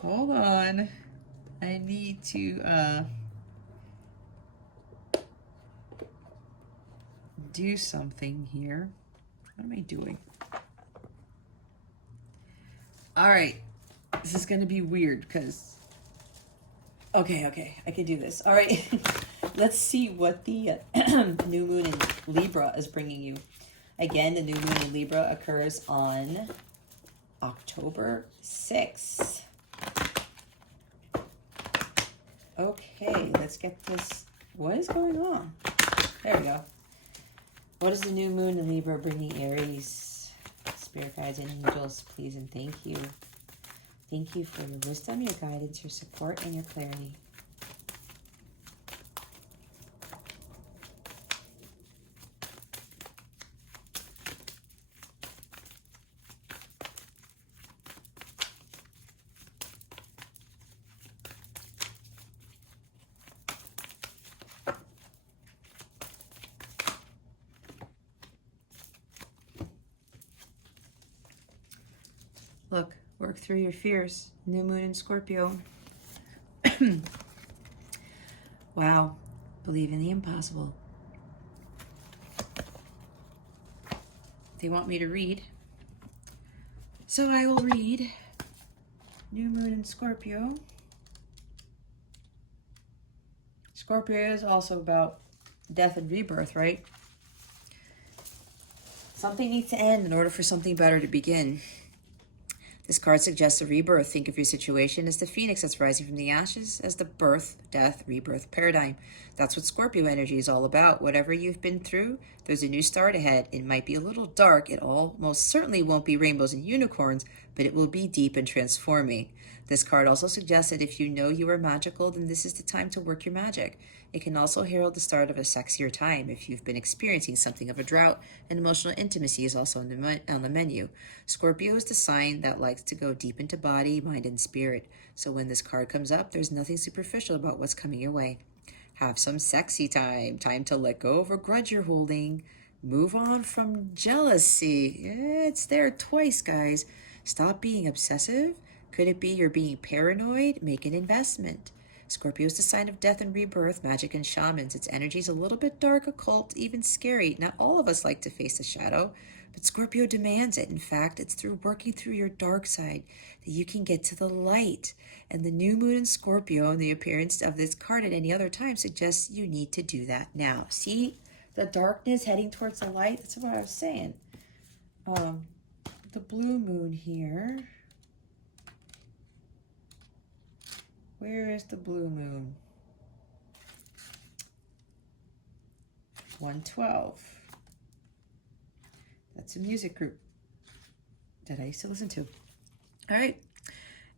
Hold on. I need to do something here. What am I doing? All right. This is going to be weird because... Okay, I can do this. All right. Let's see what the new moon in Libra is bringing you. Again, the new moon in Libra occurs on October 6th. Okay, let's get this. What is going on? There we go. What is the new moon in Libra bringing Aries? Spirit guides and angels, please and thank you. Thank you for your wisdom, your guidance, your support, and your clarity. Look, work through your fears. New moon in Scorpio. Wow. Believe in the impossible. They want me to read. So I will read New moon in Scorpio. Scorpio is also about death and rebirth, right? Something needs to end in order for something better to begin. This card suggests a rebirth. Think of your situation as the phoenix that's rising from the ashes, as the birth, death, rebirth paradigm. That's what Scorpio energy is all about. Whatever you've been through, there's a new start ahead. It might be a little dark. It almost certainly won't be rainbows and unicorns, but it will be deep and transforming. This card also suggests that if you know you are magical, then this is the time to work your magic. It can also herald the start of a sexier time if you've been experiencing something of a drought, and emotional intimacy is also on the menu. Scorpio is the sign that likes to go deep into body, mind, and spirit. So when this card comes up, there's nothing superficial about what's coming your way. Have some sexy time. Time to let go of a grudge you're holding. Move on from jealousy. Yeah, it's there twice, guys. Stop being obsessive. Could it be you're being paranoid? Make an investment. Scorpio is the sign of death and rebirth, magic and shamans. Its energy is a little bit dark, occult, even scary. Not all of us like to face the shadow, but Scorpio demands it. In fact, it's through working through your dark side that you can get to the light. And the new moon in Scorpio and the appearance of this card at any other time suggests you need to do that now. See the darkness heading towards the light? That's what I was saying. The blue moon here. Where is the blue moon? 112. That's a music group that I used to listen to. All right.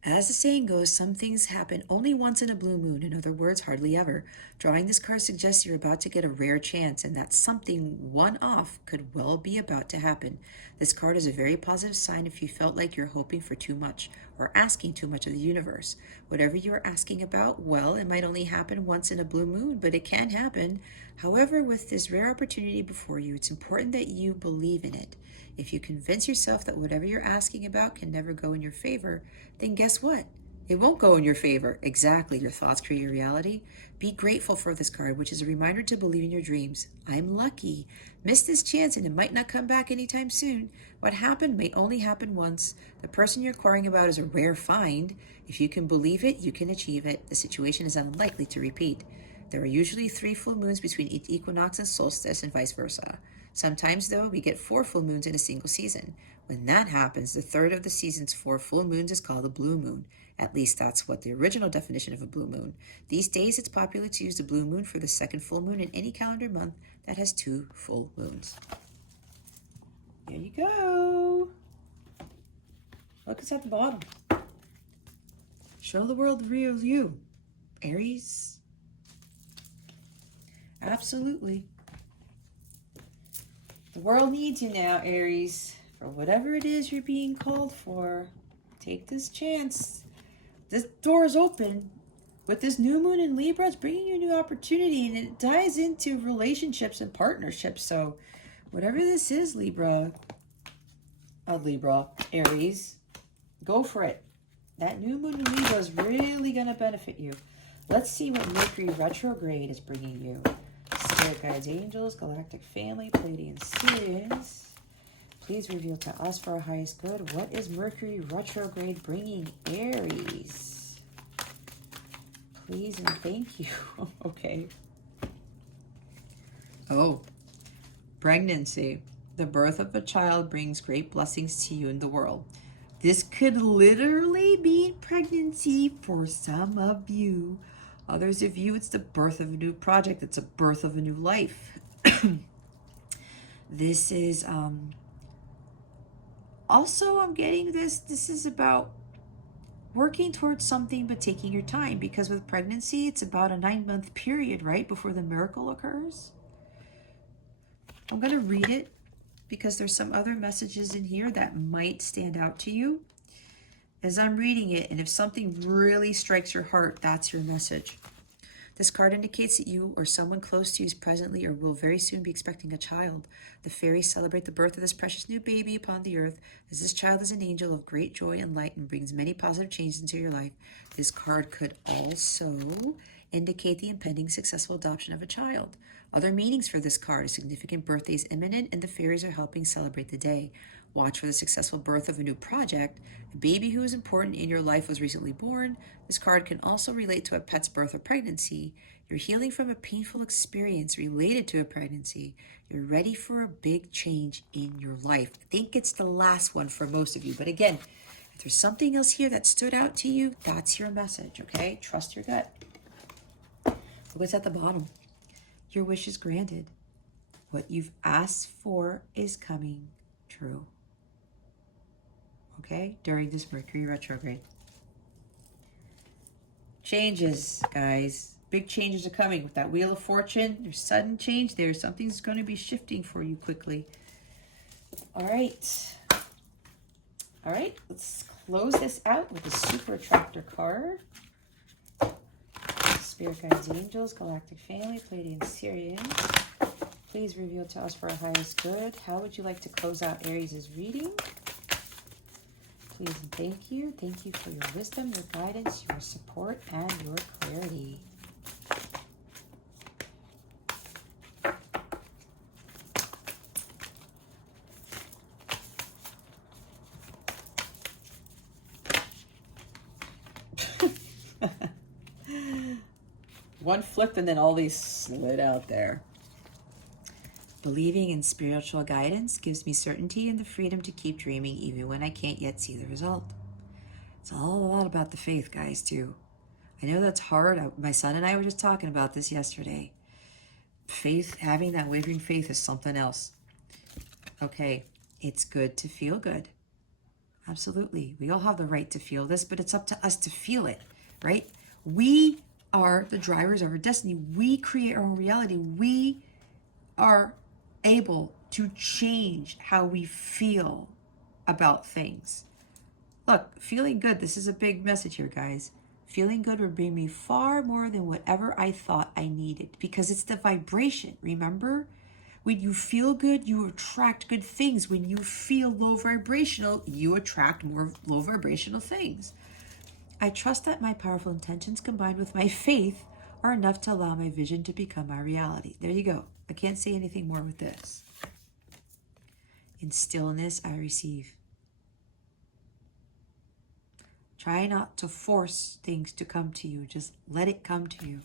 As the saying goes, some things happen only once in a blue moon. In other words, hardly ever. Drawing this card suggests you're about to get a rare chance, and that something one-off could well be about to happen. This card is a very positive sign if you felt like you're hoping for too much or asking too much of the universe. Whatever you're asking about, well, it might only happen once in a blue moon, but it can happen. However, with this rare opportunity before you, it's important that you believe in it. If you convince yourself that whatever you're asking about can never go in your favor, then guess what? It won't go in your favor. Exactly. Your thoughts create your reality. Be grateful for this card, which is a reminder to believe in your dreams. I'm lucky. Miss this chance and it might not come back anytime soon. What happened may only happen once. The person you're inquiring about is a rare find. If you can believe it, you can achieve it. The situation is unlikely to repeat. There are usually 3 full moons between each equinox and solstice and vice versa. Sometimes, though, we get 4 full moons in a single season. When that happens, the third of the season's 4 full moons is called a blue moon. At least that's what the original definition of a blue moon. These days, it's popular to use the blue moon for the second full moon in any calendar month that has 2 full moons. There you go. Look, it's at the bottom. Show the world the real you, Aries. Absolutely. The world needs you now, Aries. For whatever it is you're being called for, take this chance. This door is open. With this new moon in Libra, it's bringing you a new opportunity, and it ties into relationships and partnerships. So whatever this is, Aries, go for it. That new moon in Libra is really going to benefit you. Let's see what Mercury Retrograde is bringing you. Spirit guides, angels, galactic family, Pleiadian Sirians. Please reveal to us for our highest good. What is Mercury Retrograde bringing Aries? Please and thank you. Okay. Oh, pregnancy. The birth of a child brings great blessings to you in the world. This could literally mean pregnancy for some of you. Others of you, it's the birth of a new project. It's a birth of a new life. This is also, I'm getting this is about working towards something but taking your time, because with pregnancy, it's about a 9-month period, right, before the miracle occurs. I'm going to read it because there's some other messages in here that might stand out to you as I'm reading it. And if something really strikes your heart, that's your message. This card indicates that you or someone close to you is presently or will very soon be expecting a child. The fairies celebrate the birth of this precious new baby upon the earth, as this child is an angel of great joy and light and brings many positive changes into your life. This card could also indicate the impending successful adoption of a child. Other meanings for this card: a significant birthday is imminent and the fairies are helping celebrate the day. Watch for the successful birth of a new project. A baby who is important in your life was recently born. This card can also relate to a pet's birth or pregnancy. You're healing from a painful experience related to a pregnancy. You're ready for a big change in your life. I think it's the last one for most of you. But again, if there's something else here that stood out to you, that's your message, okay? Trust your gut. Look what's at the bottom. Your wish is granted. What you've asked for is coming true. Okay, during this Mercury retrograde. Changes, guys. Big changes are coming with that Wheel of Fortune. There's sudden change there. Something's going to be shifting for you quickly. All right. All right, let's close this out with a Super Attractor card. Spirit Guides, Angels, Galactic Family, Pleiadian, Sirius. Please reveal to us for our highest good. How would you like to close out Aries' reading? Please and thank you. Thank you for your wisdom, your guidance, your support, and your clarity. One flipped and then all these slid out there. Believing in spiritual guidance gives me certainty and the freedom to keep dreaming even when I can't yet see the result. It's all a lot about the faith, guys, too. I know that's hard. My son and I were just talking about this yesterday. Faith, having that wavering faith is something else. Okay, it's good to feel good. Absolutely. We all have the right to feel this, but it's up to us to feel it, right? We are the drivers of our destiny. We create our own reality. We are able to change how we feel about things. Look, feeling good, this is a big message here, guys. Feeling good would bring me far more than whatever I thought I needed, because it's the vibration, remember? When you feel good, you attract good things. When you feel low vibrational, you attract more low vibrational things. I trust that my powerful intentions combined with my faith are enough to allow my vision to become my reality. There you go. I can't say anything more with this. In stillness, I receive. Try not to force things to come to you. Just let it come to you.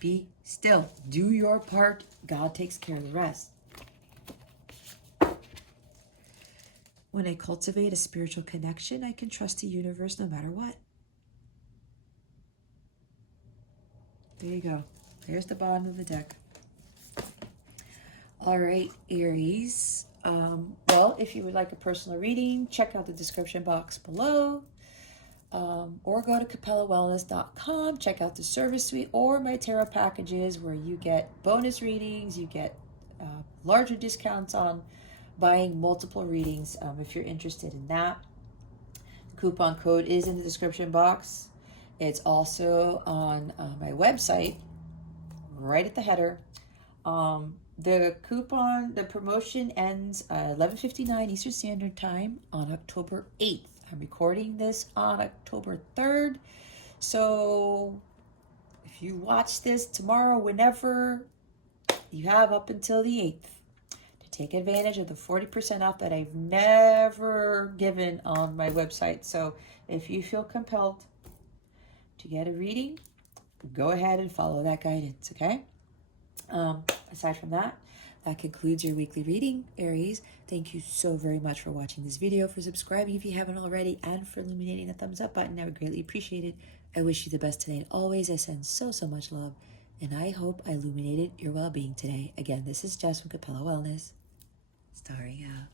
Be still. Do your part. God takes care of the rest. When I cultivate a spiritual connection, I can trust the universe no matter what. There you go. There's the bottom of the deck. All right, Aries. Well, if you would like a personal reading, check out the description box below. Or go to capellawellness.com, check out the service suite or my tarot packages where you get bonus readings, you get larger discounts on buying multiple readings if you're interested in that. The coupon code is in the description box. It's also on my website, right at the header. The promotion ends 11:59 Eastern Standard Time on October 8th. I'm recording this on October 3rd. So if you watch this tomorrow, whenever, you have up until the 8th to take advantage of the 40% off that I've never given on my website. So if you feel compelled to get a reading, go ahead and follow that guidance, okay? Aside from that, that concludes your weekly reading, Aries. Thank you so very much for watching this video, for subscribing if you haven't already, and for illuminating the thumbs up button. I would greatly appreciate it. I wish you the best today and always. I send so much love, and I hope I illuminated your well-being today. Again, this is Jess from Capella Wellness, starring out.